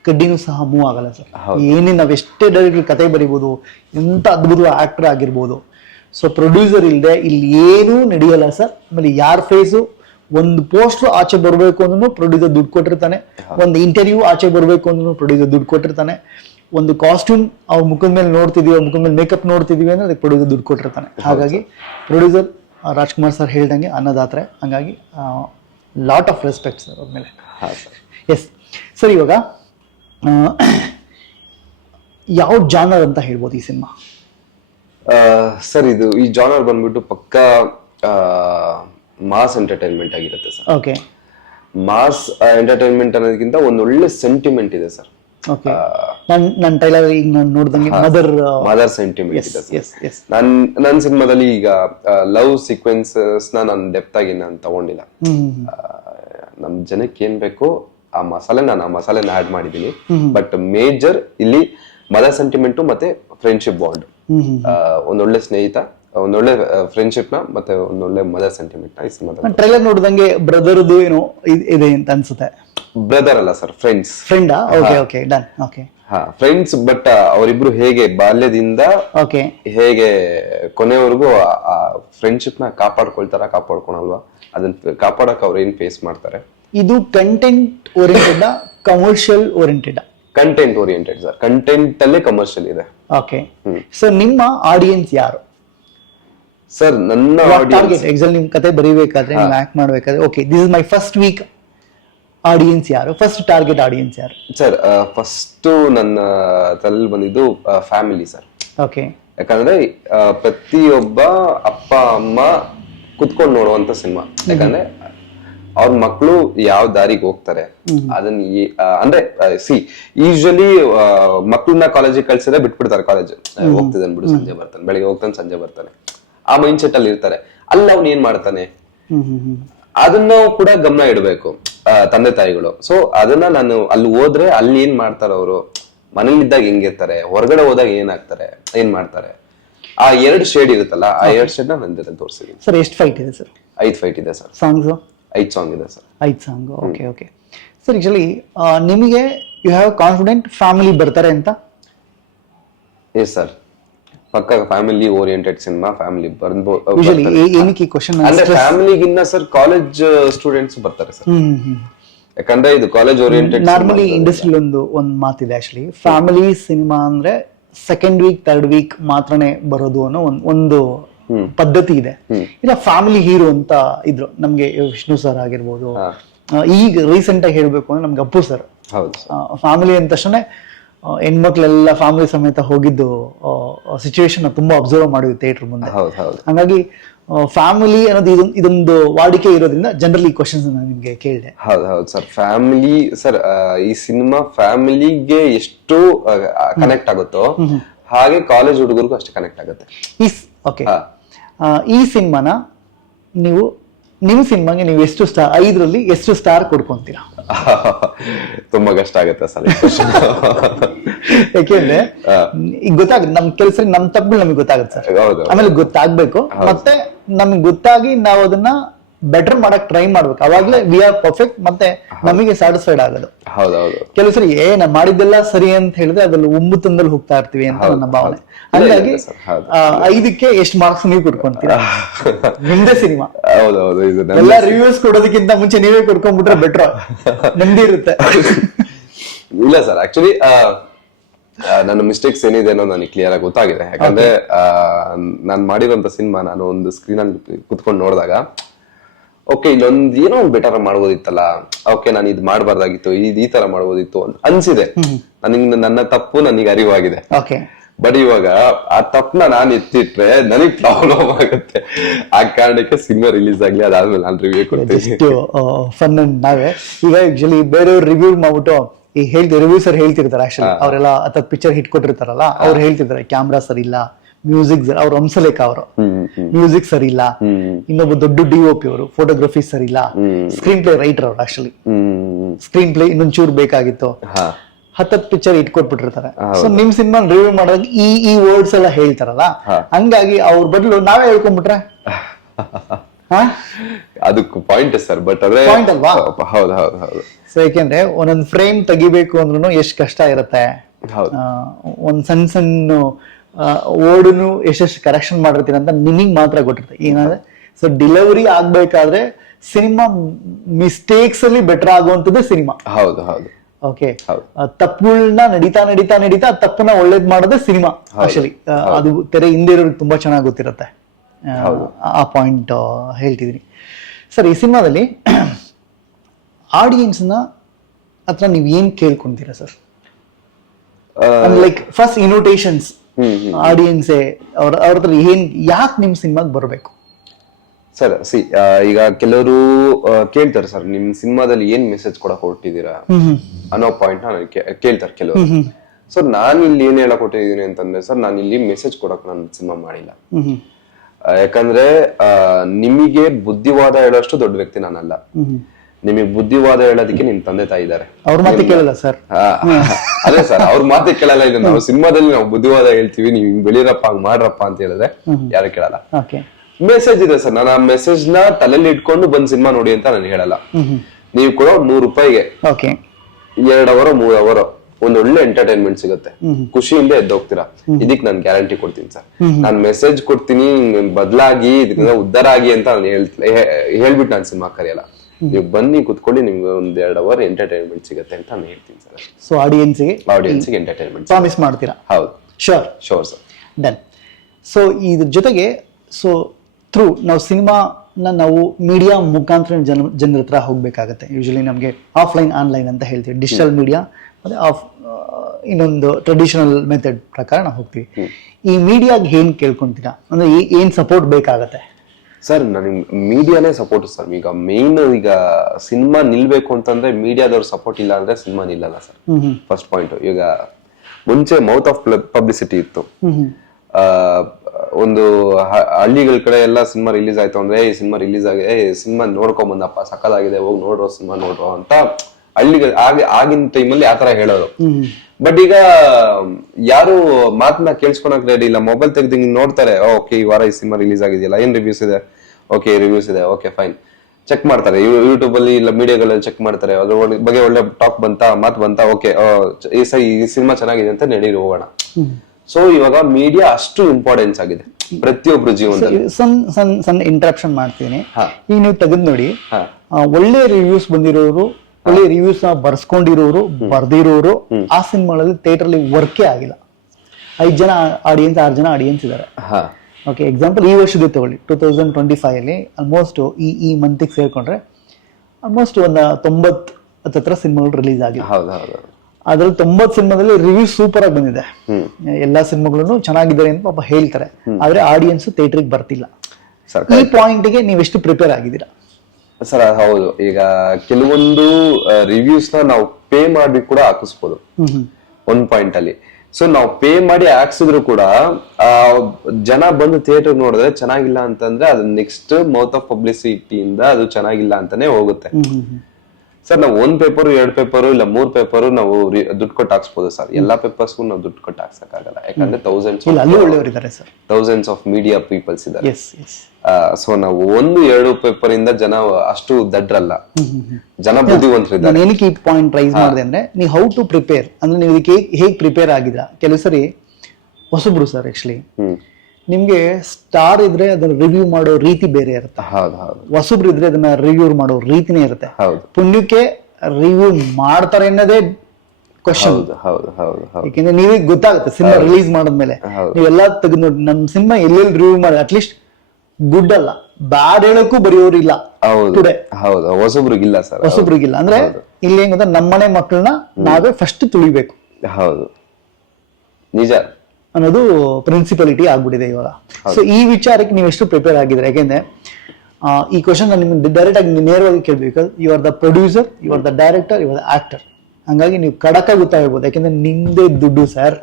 ಕಡ್ಡಿನೂ ಸಹ ಮೂವ್ ಆಗಲ್ಲ ಸರ್. ಏನೇ ನಾವು ಎಷ್ಟೇ ಡೈರೆಕ್ಟ್ಲಿ ಕತೆ ಬರಿಬೋದು, ಎಂಥ ಅದ್ಭುತ ಆ್ಯಕ್ಟರ್ ಆಗಿರ್ಬೋದು, ಸೊ ಪ್ರೊಡ್ಯೂಸರ್ ಇಲ್ಲದೆ ಇಲ್ಲಿ ಏನೂ ನಡೆಯಲ್ಲ ಸರ್. ಆಮೇಲೆ ಯಾರ ಫೇಸು ಒಂದು ಪೋಸ್ಟರ್ ಆಚೆ ಬರಬೇಕು ಅಂದ್ರೂ ಪ್ರೊಡ್ಯೂಸರ್ ದುಡ್ಡು ಕೊಟ್ಟಿರ್ತಾನೆ, ಒಂದು ಇಂಟರ್ವ್ಯೂ ಆಚೆ ಬರಬೇಕು ಅಂದ್ರೂ ಪ್ರೊಡ್ಯೂಸರ್ ದುಡ್ಡು ಕೊಟ್ಟಿರ್ತಾನೆ, ಒಂದು ಕಾಸ್ಟ್ಯೂಮ್ ಅವ್ರ ಮುಖದ ಮೇಲೆ ನೋಡ್ತಿದೀವಿ, ಅವ್ರ ಮುಖದ ಮೇಲೆ ಮೇಕಪ್ ನೋಡ್ತಿದೀವಿ ಅಂದ್ರೆ ಅದಕ್ಕೆ ಪ್ರೊಡ್ಯೂಸರ್ ದುಡ್ಡು ಕೊಟ್ಟಿರ್ತಾನೆ. ಹಾಗಾಗಿ ಪ್ರೊಡ್ಯೂಸರ್ ರಾಜ್ಕುಮಾರ್ ಸರ್ ಹೇಳ್ದಂಗೆ ಅನ್ನದಾತ್ರೆ. ಹಂಗಾಗಿ ಲಾಟ್ ಆಫ್ ರೆಸ್ಪೆಕ್ಟ್ ಸರ್ ಅವ್ರ ಮೇಲೆ. ಎಸ್ ಸರ್, ಇವಾಗ ಯಾವ ಜಾನರ್ ಅಂತ ಹೇಳ್ಬೋದು ಈ ಸಿನಿಮಾ? ಸರ್ ಈ ಜಾನರ್ ಬಂದ್ಬಿಟ್ಟು ಪಕ್ಕಾ ಮಾಸ್ ಎಂಟರ್ಟೈನ್ಮೆಂಟ್ ಆಗಿರುತ್ತೆ ಸರ್. ಓಕೆ. ಮಾಸ್ ಎಂಟರ್ಟೈನ್ಮೆಂಟ್ ಅನ್ನೋದಕ್ಕಿಂತ ಒಂದು ಒಳ್ಳೆ ಸೆಂಟಿಮೆಂಟ್ ಇದೆ ಸರ್. ಓಕೆ. ನನ್ನ ಟ್ರೈಲರ್ ಈಗ ನಾನು ನೋಡಿದಂಗೆ ಮದರ್ ಸೆಂಟಿಮೆಂಟ್ ಇದೆ ಸರ್. ನನ್ನ ಸಿನಿಮಾದಲ್ಲಿ ಈಗ ಲವ್ ಸೀಕ್ವೆನ್ಸಸ್ ನಾನು ಡೆಪ್ತ್ ಆಗಿ ನಾನು ತಗೊಂಡಿಲ್ಲ. ನಮ್ ಜನಕ್ಕೆ ಏನ್ ಬೇಕು ಆ ಮಸಾಲೆನ ಆಡ್ ಮಾಡಿದೀನಿ. ಬಟ್ ಮೇಜರ್ ಇಲ್ಲಿ ಮದರ್ ಸೆಂಟಿಮೆಂಟ್ ಮತ್ತೆ ಫ್ರೆಂಡ್ಶಿಪ್ ಬಾಂಡ್, ಒಂದೊಳ್ಳೆ ಸ್ನೇಹಿತ, ಒಂದೊಳ್ಳೆ ಫ್ರೆಂಡ್ಶಿಪ್ ನ ಮತ್ತೆ ಒಂದೊಳ್ಳೆ ಮದರ್ ಸೆಂಟಿಮೆಂಟ್ ನ ಈ ಸಿನಿಮಾದಲ್ಲಿ. ಟ್ರೈಲರ್ ನೋಡಿದಂಗೆ ಬ್ರದರ್ದು ಏನೋ ಇದೆ ಅಂತ ಅನ್ಸುತ್ತೆ. ಬ್ರದರ್ ಅಲ್ಲ ಸರ್, ಫ್ರೆಂಡ್ಸ್. ಫ್ರೆಂಡಾ? Okay okay done. ಓಕೆ ಹಾ, ಫ್ರೆಂಡ್ಸ್. ಬಟ್ ಅವರಿಬ್ರು ಹೇಗೆ ಬಾಲ್ಯದಿಂದ ಓಕೆ ಹೇಗೆ ಕೊನೆವರೆಗೂ ಆ ಫ್ರೆಂಡ್ಶಿಪ್ ನ ಕಾಪಾಡ್ಕೊಳಲ್ವಾ, ಅದನ್ನ ಕಾಪಾಡಕ್ ಅವ್ರು ಏನ್ ಫೇಸ್ ಮಾಡ್ತಾರೆ. ಇದು content oriented, commercial oriented? Content oriented sir, content ಅಲ್ಲೇ ಕಮರ್ಷಿಯಲ್ ಇದೆ. ಓಕೆ. ಸೊ ನಿಮ್ಮ ಆಡಿಯನ್ಸ್ ಯಾರು ಸರ್? ನನ್ನ ಟಾರ್ಗೆಟ್ ಎಕ್ಸಾಮ್ ನಿಮ್ ಕತೆ ಬರೀಬೇಕಾದ್ರೆ, ನೀವು ಆಕ್ಟ್ ಮಾಡ್ಬೇಕಾದ್ರೆ, okay this is my first week audience ಯಾರು, ಫಸ್ಟ್ ಟಾರ್ಗೆಟ್ ಆಡಿಯನ್ಸ್ ಯಾರು ಸರ್? ಫಸ್ಟ್ ನನ್ನ ತಲೆಯಲ್ಲಿ ಬಂದಿದ್ದು ಫ್ಯಾಮಿಲಿ ಸರ್. ಓಕೆ. ಯಾಕಂದ್ರೆ ಪ್ರತಿಯೊಬ್ಬ ಅಪ್ಪ ಅಮ್ಮ ಕುತ್ಕೊಂಡು ನೋಡುವಂತ ಸಿನಿಮಾ. ಯಾಕಂದ್ರೆ ಅವ್ರ ಮಕ್ಕಳು ಯಾವ ದಾರಿಗೆ ಹೋಗ್ತಾರೆ ಅದನ್ನ ಅಂದ್ರೆ ಯೂಶಲಿ ಮಕ್ಕಳನ್ನ ಕಾಲೇಜಿಗೆ ಕಳ್ಸಿದ್ರೆ ಬಿಟ್ಬಿಡ್ತಾರೆ. ಕಾಲೇಜ್ ಹೋಗ್ತಿದ್ದಾನೆ ಬಿಡು, ಸಂಜೆ ಬರ್ತಾನೆ, ಬೆಳಿಗ್ಗೆ ಹೋಗ್ತಾನೆ, ಸಂಜೆ ಬರ್ತಾನೆ, ಆ ಮೈಂಡ್ ಸೆಟ್ ಅಲ್ಲಿ ಇರ್ತಾರೆ. ಅಲ್ಲಿ ಅವ್ನು ಏನ್ ಮಾಡ್ತಾನೆ ಅದನ್ನ ಕೂಡ ಗಮನ ಇಡಬೇಕು ತಂದೆ ತಾಯಿಗಳು. ಸೊ ಅದನ್ನ ನಾನು ಅಲ್ಲಿ ಹೋದ್ರೆ ಅಲ್ಲಿ ಏನ್ ಮಾಡ್ತಾರ ಅವರು, ಮನೇಲಿದ್ದಾಗ ಹೆಂಗಿರ್ತಾರೆ, ಹೊರಗಡೆ ಹೋದಾಗ ಏನ್ ಮಾಡ್ತಾರೆ, ಆ 2 ಶೇಡ್ ಇರುತ್ತಲ್ಲ, ಆ 2 ಶೇಡ್ ನನ್ನ ಜೊತೆ ತೋರಿಸಿದೀನಿ ಸರ್. ಎಷ್ಟು ಫೈಟ್ ಇದೆ ಸರ್? 5 ಫೈಟ್ ಇದೆ ಸರ್. ಸಾಂಗ್ಸ್? 5 ಸಾಂಗ್ ಇದೆ sir. 5 song. Okay okay sir. Actually ನಿಮಗೆ ಯು ಹ್ಯಾವ್ ಕಾನ್ಫಿಡೆಂಟ್ ಫ್ಯಾಮಿಲಿ ಬರ್ತಾರೆ ಅಂತ? ಎಸ್ ಸರ್, ಪಕ್ಕ family oriented cinema, family usually ಏನಕ್ಕೆ ಈ ಕ್ವಶನ್ ಅಂದ್ರೆ ಫ್ಯಾಮಿಲಿಗಿನ್ನ ಸರ್ ಕಾಲೇಜ್ ಸ್ಟೂಡೆಂಟ್ಸ್ ಬರ್ತಾರೆ ಸರ್. ಯಾಕಂದ್ರೆ ಇದು ಕಾಲೇಜ್ ಓರಿಯೆಂಟೆಡ್. ನಾರ್ಮಲಿ ಇಂಡಸ್ಟ್ರಿ ಒಂದು ಮಾತಿದೆ ಆಕ್ಚುಲಿ, ಫ್ಯಾಮಿಲಿ ಸಿನಿಮಾ ಅಂದ್ರೆ ಸೆಕೆಂಡ್ ವೀಕ್, ಥರ್ಡ್ ವೀಕ್ ಮಾತ್ರನೇ ಬರೋದು ಅನ್ನೋ ಒಂದು ಪದ್ಧತಿ ಇದೆ. ಇಲ್ಲ ಫ್ಯಾಮಿಲಿ ಹೀರೋ ಅಂತ ಇದ್ರು ನಮ್ಗೆ, ವಿಷ್ಣು ಸರ್ ಆಗಿರ್ಬೋದು. ಈಗ ರೀಸೆಂಟ್ ಆಗಿ ಹೇಳ್ಬೇಕು ಅಂದ್ರೆ ನಮ್ಗೆ ಅಪ್ಪು ಸರ್. ಫ್ಯಾಮಿಲಿ ಅಂದ ತಕ್ಷಣ ಹೆಣ್ಮಕ್ಳೆಲ್ಲ ಫ್ಯಾಮಿಲಿ ಸಮೇತ ಹೋಗಿದ್ದು ಸಿಚುವೇಶನ್ ತುಂಬಾ ಅಬ್ಸರ್ವ್ ಮಾಡಿದ್ವಿ ಥಿಯೇಟರ್ ಮುಂದೆ. ಹಂಗಾಗಿ ಫ್ಯಾಮಿಲಿ ಅನ್ನೋದು ಇದೊಂದು ವಾಡಿಕೆ ಇರೋದ್ರಿಂದ ಜನರಲಿ ಕ್ವಶನ್ಸ್ ನಿಮ್ಗೆ ಕೇಳಿದೆ. ಹೌದು ಸರ್. ಫ್ಯಾಮಿಲಿ ಸರ್, ಈ ಸಿನಿಮಾ ಫ್ಯಾಮಿಲಿಗೆ ಎಷ್ಟು ಕನೆಕ್ಟ್ ಆಗುತ್ತೋ ಹಾಗೆ ಕಾಲೇಜ್ ಹುಡುಗರಿಗೂ ಅಷ್ಟೇ ಕನೆಕ್ಟ್ ಆಗುತ್ತೆ. ಓಕೆ. ಈ ಸಿನಿಮಾನ ನೀವು, ನಿಮ್ ಸಿನಿಮಾಗೆ ನೀವು ಎಷ್ಟು ಸ್ಟಾರ್, 5ರಲ್ಲಿ ಎಷ್ಟು ಸ್ಟಾರ್ ಕೊಡ್ಕೊಂತೀರಾ? ತುಂಬಾ ಕಷ್ಟ ಆಗುತ್ತೆ ಸರ್. ಯಾಕೆಂದ್ರೆ ಈಗ ಗೊತ್ತಾಗುತ್ತೆ ನಮ್ ಕೆಲಸ, ನಮ್ ತಪ್ಪುಗಳು ನಮಗೆ ಗೊತ್ತಾಗುತ್ತೆ ಸರ್. ಆಮೇಲೆ ಗೊತ್ತಾಗ್ಬೇಕು, ಮತ್ತೆ ನಮ್ಗೆ ಗೊತ್ತಾಗಿ ನಾವು ಅದನ್ನ ಬೆಟರ್ ಮಾಡಕ್ ಟ್ರೈ ಮಾಡ್ಬೇಕು. ಅವಾಗ್ಲೇ ವಿ ಆರ್ ಪರ್ಫೆಕ್ಟ್, ಮತ್ತೆ ನಮಗೆ ಸ್ಯಾಟಿಸ್ಫೈಡ್ ಆಗೋದು. ಕೆಲವು ಸರಿ ನಾವ್ ಮಾಡಿದ್ದೆಲ್ಲ ಸರಿ ಅಂತ ಹೇಳಿದ್ರೆ ಅದ್ರಲ್ಲಿ ಉಂಬುತಂದಲ್ಲಿ ಹೋಗ್ತಾ ಇರ್ತೀವಿ ಅಂತ ನನ್ನ ಭಾವನೆ. ಹಂಗಾಗಿ 5ಕ್ಕೆ ಎಷ್ಟು ಮಾರ್ಕ್ಸ್ ನೀವು ಕೊಡ್ಕೊಂತೀರಾ? ನಿಮ್ದೇ ಸಿನಿಮಾ, ಎಲ್ಲ ರಿವ್ಯೂಸ್ ಕೊಡೋದಕ್ಕಿಂತ ಮುಂಚೆ ನೀವೇ ಕೊಡ್ಕೊಂಡ್ಬಿಟ್ರೆ ಬೆಟರ್, ನೆಮ್ಮದಿ ಇರುತ್ತೆ. ಇಲ್ಲ ಸರ್, ಆಕ್ಚುಲಿ ನನ್ನ ಮಿಸ್ಟೇಕ್ಸ್ ಏನಿದೆ ಅನ್ನೋ ನನಗೆ ಕ್ಲಿಯರ್ ಆಗಿ ಗೊತ್ತಾಗಿದೆ. ಯಾಕಂದ್ರೆ ನಾನ್ ಮಾಡಿರೋಂತ ಸಿನಿಮಾ ನಾನು ಒಂದು ಸ್ಕ್ರೀನ್ ಅಲ್ಲಿ ಕುತ್ಕೊಂಡು ನೋಡಿದಾಗ, ಓಕೆ ಇಲ್ಲೊಂದ್ ಏನೋ ಒಂದು ಬೆಟರ್ ಮಾಡ್ಬೋದಿತ್ತಲ್ಲ, ಓಕೆ ನಾನು ಇದು ಮಾಡಬಾರ್ದಾಗಿತ್ತು, ಈ ತರ ಮಾಡ್ಬೋದಿತ್ತು ಅನ್ಸಿದೆ ನನಗೆ. ನನ್ನ ತಪ್ಪು ನನಗೆ ಅರಿವಾಗಿದೆ. ಬಟ್ ಇವಾಗ ಆ ತಪ್ಪನ ನಾನು ಎತ್ತಿಟ್ರೆ ನನಗ್ ಪ್ರಾಬ್ಲಮ್ ಆಗುತ್ತೆ. ಆ ಕಾರಣಕ್ಕೆ ಸಿನಿಮಾ ರಿಲೀಸ್ ಆಗ್ಲಿ, ಅದಾದ್ಮೇಲೆ ನಾನು ರಿವ್ಯೂ ಕೊಡ್ತೀನಿ. ಫನ್ ನಾವೇ ಈಗ ಆಕ್ಚುಲಿ ಬೇರೆಯವ್ರು ರಿವ್ಯೂ ಮಾಡ್ಬಿಟ್ಟು ಈ ರಿವ್ಯೂಸರ್ ಹೇಳ್ತಿರ್ತಾರೆ. ಆಕ್ಚುಲಿ ಅವರೆಲ್ಲ ಅಥವಾ ಪಿಕ್ಚರ್ ಹಿಟ್ ಕೊಟ್ಟಿರ್ತಾರಲ್ಲ, ಅವ್ರು ಹೇಳ್ತಿರ್ತಾರೆ ಕ್ಯಾಮ್ರಾ ಸರಿ ಇಲ್ಲ, ಮ್ಯೂಸಿಕ್ ಅವ್ರ ಹಂಸಲೇಖ ಅವರು ಮ್ಯೂಸಿಕ್ ಸರಿ ಇಲ್ಲ, ಇನ್ನೊಬ್ಬ ದೊಡ್ಡ DOP ಅವರು ಫೋಟೋಗ್ರಫಿ ಸರಿ ಇಲ್ಲ, ಸ್ಕ್ರೀನ್ ಪ್ಲೇ ರೈಟರ್ ಅವ್ರು ಆಕ್ಚುಲಿ ಸ್ಕ್ರೀನ್ ಪ್ಲೇ ಇನ್ನೊಂಚೂರು ಬೇಕಾಗಿತ್ತು, 10 ಪಿಕ್ಚರ್ ಇಟ್ಕೊಟ್ಬಿಟ್ಟಿರ್ತಾರೆ. ಸೊ ನಿಮ್ ಸಿನಿಮಾ ರಿವ್ಯೂ ಮಾಡಿದಾಗ ಈ ವರ್ಡ್ಸ್ ಎಲ್ಲ ಹೇಳ್ತಾರಲ್ಲ, ಹಂಗಾಗಿ ಅವ್ರ ಬದಲು ನಾವೇ ಹೇಳ್ಕೊಂಡ್ಬಿಟ್ರೆ ಅದಕ್ಕೂ ಪಾಯಿಂಟ್ ಸರ್. ಬಟ್ ಅದೇ ಪಾಯಿಂಟ್ ಅಲ್ವಾ? ಹೌದು ಹೌದು ಹೌದು. ಸೊ ಯಾಕೆಂದ್ರೆ ಒಂದೊಂದು ಫ್ರೇಮ್ ತೆಗಿಬೇಕು ಅಂದ್ರೂ ಎಷ್ಟು ಕಷ್ಟ ಇರುತ್ತೆ. ಒಂದ್ ಸಣ್ಣ ಓಡನ್ನು ಎಷ್ಟೆಷ್ಟು ಕರೆಕ್ಷನ್ ಮಾಡಿರ್ತೀರ ಅಂತ ನಿಮಗ್ ಮಾತ್ರ ಗೊತ್ತಿರುತ್ತೆ. ಏನಂದ್ರೆ ಸೊ ಡೆಲಿವರಿ ಆಗ್ಬೇಕಾದ್ರೆ ಸಿನಿಮಾ ಮಿಸ್ಟೇಕ್ಸ್ ಅಲ್ಲಿ ಬೆಟರ್ ಆಗುವಂತದ್ದು ಸಿನಿಮಾ. ಹೌದು ಹೌದು. ಓಕೆ. ತಪ್ಪುಗಳನ್ನ ನಡೀತಾ ತಪ್ಪನ್ನ ಒಳ್ಳೇದ್ ಮಾಡೋದೇ ಸಿನಿಮಾ ಆಕ್ಚುಲಿ. ಅದು ತೆರೆ ಹಿಂದೆ ಇರೋರಿಗೆ ತುಂಬಾ ಚೆನ್ನಾಗಿ ಗೊತ್ತಿರುತ್ತೆ. ಆ ಪಾಯಿಂಟ್ ಹೇಳ್ತಿದ್ದೀನಿ ಸರ್. ಈ ಸಿನಿಮಾದಲ್ಲಿ ಆಡಿಯನ್ಸ್ ನ ಹತ್ರ ನೀವ್ ಏನ್ ಕೇಳ್ಕೊಂತೀರಾ ಸರ್? ಲೈಕ್ ಫಸ್ಟ್ ಇನ್ವಿಟೇಷನ್ಸ್ ಆಡಿಯನ್ಸೇ ಅವ್ರ ಹತ್ರ ಏನ್, ಯಾಕೆ ನಿಮ್ ಸಿನಿಮಾಗ್ ಬರ್ಬೇಕು ಸರ್? ಈಗ ಕೆಲವರು ಕೇಳ್ತಾರೆ ಸರ್, ನಿಮ್ ಸಿನಿಮಾದಲ್ಲಿ ಏನ್ ಮೆಸೇಜ್ ಕೊಡಕ್ ಹೊರಟಿದ್ದೀರಾ ಅನ್ನೋ ಪಾಯಿಂಟ್ ನ ಕೇಳ್ತಾರೆ ಕೆಲವರು. ಸೊ ನಾನ್ ಇಲ್ಲಿ ಏನ್ ಹೇಳಕ್ ಹೊರಟಿದ್ದೀನಿ ಅಂತಂದ್ರೆ ಸರ್, ನಾನು ಇಲ್ಲಿ ಮೆಸೇಜ್ ಕೊಡಕ್ ನಾನು ಸಿನಿಮಾ ಮಾಡಿಲ್ಲ. ಯಾಕಂದ್ರೆ ನಿಮಗೆ ಬುದ್ಧಿವಾದ ಹೇಳೋಷ್ಟು ದೊಡ್ಡ ವ್ಯಕ್ತಿ ನಾನಲ್ಲ. ನಿಮಗೆ ಬುದ್ಧಿವಾದ ಹೇಳೋದಕ್ಕೆ ನಿಮ್ ತಂದೆ ತಾಯಿ ಇದ್ದಾರೆ. ಅವ್ರ ಮಾತೆ ಕೇಳಲ್ಲ ಸರ್. ಅದೇ ಸರ್, ಅವ್ರ ಮಾತೆ ಕೇಳಲ್ಲ. ಇದು ನಾವು ಸಿನಿಮಾದಲ್ಲಿ ನಾವು ಬುದ್ಧಿವಾದ ಹೇಳ್ತೀವಿ, ನೀವು ಹಿಂಗ್ ಬೆಳೀರಪ್ಪ, ಹಂಗ್ ಮಾಡ್ರಪ್ಪ ಅಂತ ಹೇಳಿದ್ರೆ ಯಾರು ಕೇಳಲ್ಲ. ಮೆಸೇಜ್ ಇದೆ ಸರ್, ನಾನು ಆ ಮೆಸೇಜ್ ನ ತಲೆಯಲ್ಲಿ ಇಟ್ಕೊಂಡು ಬಂದ್ ಸಿನಿಮಾ ನೋಡಿ ಅಂತ ನಾನು ಹೇಳಲ್ಲ. ನೀವು ಕೊಡೋ ₹100 ಓಕೆ 2 ಅವರ್ 3 ಅವರ್ ಒಂದ್ ಒಳ್ಳೆ ಎಂಟರ್ಟೈನ್ಮೆಂಟ್ ಸಿಗುತ್ತೆ, ಖುಷಿಯಿಂದ ಎದ್ದೋಗ್ತೀರಾ. ಇದಕ್ ನಾನು ಗ್ಯಾರಂಟಿ ಕೊಡ್ತೀನಿ ಸರ್. ನಾನ್ ಮೆಸೇಜ್ ಕೊಡ್ತೀನಿ ಬದಲಾಗಿ ಇದರಿಂದ ಉದ್ಧಾರ ಆಗಿ ಅಂತ ನಾನು ಹೇಳ್ಬಿಟ್ಟು ನಾನು ಸಿನಿಮಾ ಕರೆಯಲ್ಲ. ನೀವು ಬನ್ನಿ ಕುತ್ಕೊಳ್ಳಿ, ನಿಮ್ಗೆ ಒಂದ್ 2 ಅವರ್ ಎಂಟರ್ಟೈನ್ಮೆಂಟ್ ಸಿಗುತ್ತೆ ಅಂತ ನಾನು ಹೇಳ್ತೀನಿ ಸರ್. ಸೊ ಆಡಿಯನ್ಸ್ಗೆ ಎಂಟರ್ಟೈನ್ಮೆಂಟ್ ಪ್ರಾಮಿಸ್ ಮಾಡ್ತೀರಾ? ಹೌದು, ಶೋರ್ ಸರ್. ಡನ್. ಸೊ ಇದ್ರ ಜೊತೆಗೆ ಸೊ ನಾವು ಸಿನಿಮಾನ ನಾವು ಮೀಡಿಯಾ ಮುಖಾಂತರ ಜನರ ಹತ್ರ ಹೋಗ್ಬೇಕಾಗತ್ತೆ. ಯೂಶಲಿ ನಮಗೆ ಆಫ್ಲೈನ್ ಆನ್ಲೈನ್ ಅಂತ ಹೇಳ್ತೀವಿ, ಡಿಜಿಟಲ್ ಮೀಡಿಯಾ ಮತ್ತೆ ಇನ್ನೊಂದು ಟ್ರೆಡಿಷನಲ್ ಮೆಥಡ್ ಪ್ರಕಾರ ನಾವು ಹೋಗ್ತೀವಿ. ಈ ಮೀಡಿಯಾಗೆ ಏನ್ ಕೇಳ್ಕೊಂತೀರಾ, ಅಂದ್ರೆ ಏನ್ ಸಪೋರ್ಟ್ ಬೇಕಾಗತ್ತೆ? ಸರ್ ನನಗೆ ಮೀಡಿಯಾನೇ ಸಪೋರ್ಟ್ ಸರ್. ಈಗ ಮೇನ್ ಈಗ ಸಿನಿಮಾ ನಿಲ್ಬೇಕು ಅಂತಂದ್ರೆ ಮೀಡಿಯಾದವ್ರ ಸಪೋರ್ಟ್ ಇಲ್ಲ ಅಂದ್ರೆ ಸಿನಿಮಾ ನಿಲ್ಲಲ್ಲ ಸರ್. First point. ಈಗ ಮುಂಚೆ ಮೌತ್ ಆಫ್ ಪಬ್ಲಿಸಿಟಿ ಇತ್ತು. ಒಂದು ಹಳ್ಳಿಗಳ ಕಡೆ ಎಲ್ಲ ಸಿನಿಮಾ ರಿಲೀಸ್ ಆಯ್ತು ಅಂದ್ರೆ ಈ ಸಿನಿಮಾ ರಿಲೀಸ್ ಆಗಿದೆ, ಸಿನಿಮಾ ನೋಡ್ಕೊಂಡ್ ಬಂದಪ್ಪ ಸಕ್ಕದಾಗಿದೆ, ಹೋಗಿ ನೋಡ್ರೋ ಸಿನಿಮಾ ನೋಡ್ರೋ ಅಂತ ಹಳ್ಳಿಗಳು ಆಗಿನ ಟೈಮಲ್ಲಿ ಆತರ ಹೇಳೋರು. ಬಟ್ ಈಗ ಯಾರು ಮಾತನ್ನ ಕೇಳಿಸ್ಕೊಳಕ್ ರೆಡಿ ಇಲ್ಲ. ಮೊಬೈಲ್ ತೆಗ್ದು ನೋಡ್ತಾರೆ, ಓಕೆ ಈ ವಾರ ಈ ಸಿನಿಮಾ ರಿಲೀಸ್ ಆಗಿದೆಯಲ್ಲ, ಏನ್ ರಿವ್ಯೂಸ್ ಇದೆ, ಓಕೆ ರಿವ್ಯೂಸ್ ಇದೆ, ಓಕೆ ಫೈನ್, ಚೆಕ್ ಮಾಡ್ತಾರೆ. ಯೂಟ್ಯೂಬ್ ಅಲ್ಲಿ ಇಲ್ಲ ಮೀಡಿಯಾಗಳಲ್ಲಿ ಚೆಕ್ ಮಾಡ್ತಾರೆ, ಅದ್ರ ಬಗ್ಗೆ ಒಳ್ಳೆ ಟಾಕ್ ಮಾತು ಬಂತ, ಓಕೆ ಈ ಸಿನಿಮಾ ಚೆನ್ನಾಗಿದೆ ಅಂತ ನಡೀರಿ ಹೋಗೋಣ. ಸೊ ಇವಾಗ ಮೀಡಿಯಾ ಅಷ್ಟು ಇಂಪಾರ್ಟೆನ್ಸ್ ಆಗಿದೆ ಪ್ರತಿಯೊಬ್ರು ಜೀವನದಲ್ಲಿ. ಸಣ್ಣ ಇಂಟರಪ್ಷನ್ ಮಾಡ್ತೀನಿ. ಈಗ ನೀವು ತೆಗೆದು ನೋಡಿ, ಒಳ್ಳೆ ರಿವ್ಯೂಸ್ ಬಂದಿರೋರು, ಒಳ್ಳೆ ರಿವ್ಯೂಸ್ ಬರ್ಸ್ಕೊಂಡಿರೋರು, ಬರ್ದಿರೋರು ಆ ಸಿನಿಮಾಗಳಲ್ಲಿ ಥಿಯೇಟರ್ ಅಲ್ಲಿ ವರ್ಕೇ ಆಗಿಲ್ಲ. 5 ಜನ ಆಡಿಯನ್ಸ್, 6 ಜನ ಆಡಿಯನ್ಸ್ ಇದಾರೆ. ಓಕೆ, ಎಕ್ಸಾಂಪಲ್ ಈ ವರ್ಷದ ತಗೊಳ್ಳಿ, 2025 ಅಲ್ಲಿ ಆಲ್ಮೋಸ್ಟ್ ಈ ಮಂತಿಗೆ ಸೇರ್ಕೊಂಡ್ರೆ ಆಲ್ಮೋಸ್ಟ್ ಒಂದು 90 ಹತ್ರ ಸಿನಿಮಾಗಳು ರಿಲೀಸ್ ಆಗಿದೆ. ಅದ್ರಲ್ಲಿ 90 ಸಿನಿಮಾದಲ್ಲಿ ರಿವ್ಯೂ ಸೂಪರ್ ಆಗಿ ಬಂದಿದೆ. ಎಲ್ಲಾ ಸಿನಿಮಾಗಳನ್ನು ಚೆನ್ನಾಗಿದ್ದಾರೆ ಅಂತ ಪಾಪ ಹೇಳ್ತಾರೆ, ಆದ್ರೆ ಆಡಿಯನ್ಸ್ ಥಿಯೇಟರ್ಗೆ ಬರ್ತಿಲ್ಲ. ಈ ಪಾಯಿಂಟ್ಗೆ ನೀವೆಷ್ಟು ಪ್ರಿಪೇರ್ ಆಗಿದ್ದೀರಾ? ಸರ್ ಹೌದು. ಈಗ ಕೆಲವೊಂದು ರಿವ್ಯೂಸ್ ನಾವು ಪೇ ಮಾಡಿ ಕೂಡ ಹಾಕಿಸ್ಬೋದು ಒಂದ್ ಪಾಯಿಂಟ್ ಅಲ್ಲಿ. ಸೊ ನಾವು ಪೇ ಮಾಡಿ ಹಾಕ್ಸಿದ್ರು ಕೂಡ ಜನ ಬಂದು ಥಿಯೇಟರ್ ನೋಡಿದ್ರೆ ಚೆನ್ನಾಗಿಲ್ಲ ಅಂತಂದ್ರೆ ಅದು ನೆಕ್ಸ್ಟ್ ಮೌತ್ ಆಫ್ ಪಬ್ಲಿಸಿಟಿಯಿಂದ ಅದು ಚೆನ್ನಾಗಿಲ್ಲ ಅಂತಾನೆ ಹೋಗುತ್ತೆ. ಸರ್ ನಾವು 1 ಪೇಪರ್ 2 ಪೇಪರ್ ಇಲ್ಲ 3 ಪೇಪರ್ ನಾವು ದುಡ್ಡು ಕೊಟ್ಟು ಹಾಕ್ಸ್ಬೋದು ಸರ್. ಎಲ್ಲಾ ಪೇಪರ್ಸ್ಗೂ ನಾವು ದುಡ್ಡು ಕೊಟ್ಟು ಹಾಕ್ಸಕ್ಕಾಗಲ್ಲ, ಯಾಕಂದ್ರೆ ಥೌಸಂಡ್ಸ್ ಆಫ್ ಮೀಡಿಯಾ ಪೀಪಲ್ಸ್ ಇದ್ದಾರೆ. ಸೊ ನಾವು 1-2 ಪೇಪರ್ ಇಂದ ಜನ ಅಷ್ಟು ದಡ್ರಲ್ಲ, ಜನ ಬುದ್ಧಿವಂತರಿದ್ದಾರೆ. ನಾನು ಏನಕ್ಕೆ ಈ ಪಾಯಿಂಟ್ ರೈಸ್ ಮಾಡಿದೆ ಅಂದ್ರೆ, ನೀವು ಹೌ ಟು ಪ್ರಿಪೇರ್ ಅಂದ್ರೆ ನೀವು ಇದಕ್ಕೆ ಹೇಗೆ ಪ್ರಿಪೇರ್ ಆಗಿದ್ರ. ಕೆಲವು ಸರಿ ಹೊಸಬ್ರು ಸರ್, ಆಕ್ಚುಲಿ ನಿಮ್ಗೆ ಸ್ಟಾರ್ ಇದ್ರೆ ಅದನ್ನ ರಿವ್ಯೂ ಮಾಡೋ ರೀತಿ ಬೇರೆ ಇರುತ್ತೆ. ಹೊಸಬ್ರು ಇದ್ರೆ ಅದನ್ನ ರಿವ್ಯೂ ಮಾಡೋ ರೀತಿನೇ ಇರುತ್ತೆ. ಪುಣ್ಯಕ್ಕೆ ರಿವ್ಯೂ ಮಾಡ್ತಾರೆ ಅನ್ನೋದೇ ಕ್ವಶನ್. ಯಾಕೆಂದ್ರೆ ನೀವೇ ಗೊತ್ತಾಗುತ್ತೆ ಸಿನಿಮಾ ರಿಲೀಸ್ ಮಾಡದ್ಮೇಲೆ. ನೀವೆಲ್ಲ ತೆಗೆದು ನೋಡಿ, ನಮ್ ಸಿನಿಮಾ ಎಲ್ಲೆಲ್ಲಿ ರಿವ್ಯೂ ಮಾಡಿ, ಅಟ್ಲೀಸ್ಟ್ ಗುಡ್ ಅಲ್ಲ ಬ್ಯಾಡ್ ಹೇಳಕ್ಕೂ ಬರೆಯೋರಿಲ್ಲ ಟುಡೇ. ಹೊಸಬ್ರಿಗಿಲ್ಲ ಸರ್, ಹೊಸಬ್ರಿಗಿಲ್ಲ. ಅಂದ್ರೆ ಇಲ್ಲಿ ಹೆಂಗ್ ಗೊತ್ತಾ, ನಮ್ಮನೆ ಮಕ್ಕಳನ್ನ ನಾವೇ ಫಸ್ಟ್ ತುಳಿಬೇಕು. ಹೌದು, ನಿಜ ಅನ್ನೋದು ಪ್ರಿನ್ಸಿಪಾಲಿಟಿ ಆಗ್ಬಿಟ್ಟಿದೆ ಇವಾಗ. ಸೊ ಈ ವಿಚಾರಕ್ಕೆ ನೀವು ಎಷ್ಟು ಪ್ರಿಪೇರ್ ಆಗಿದ್ರೆ? ಯಾಕೆಂದ್ರೆ ಈ ಕ್ವಶನ್ ನಾನು ನಿಮ್ಗೆ ಡೈರೆಕ್ಟ್ ಆಗಿ ನೇರವಾಗಿ ಕೇಳ್ಬೇಕು. You are the producer, you are the director, you are the actor. ಹಂಗಾಗಿ ನೀವು ಖಡಕ್ ಗೊತ್ತಾಗ್ಬೋದು, ಯಾಕಂದ್ರೆ ನಿಮ್ದೇ ದುಡ್ಡು ಸರ್,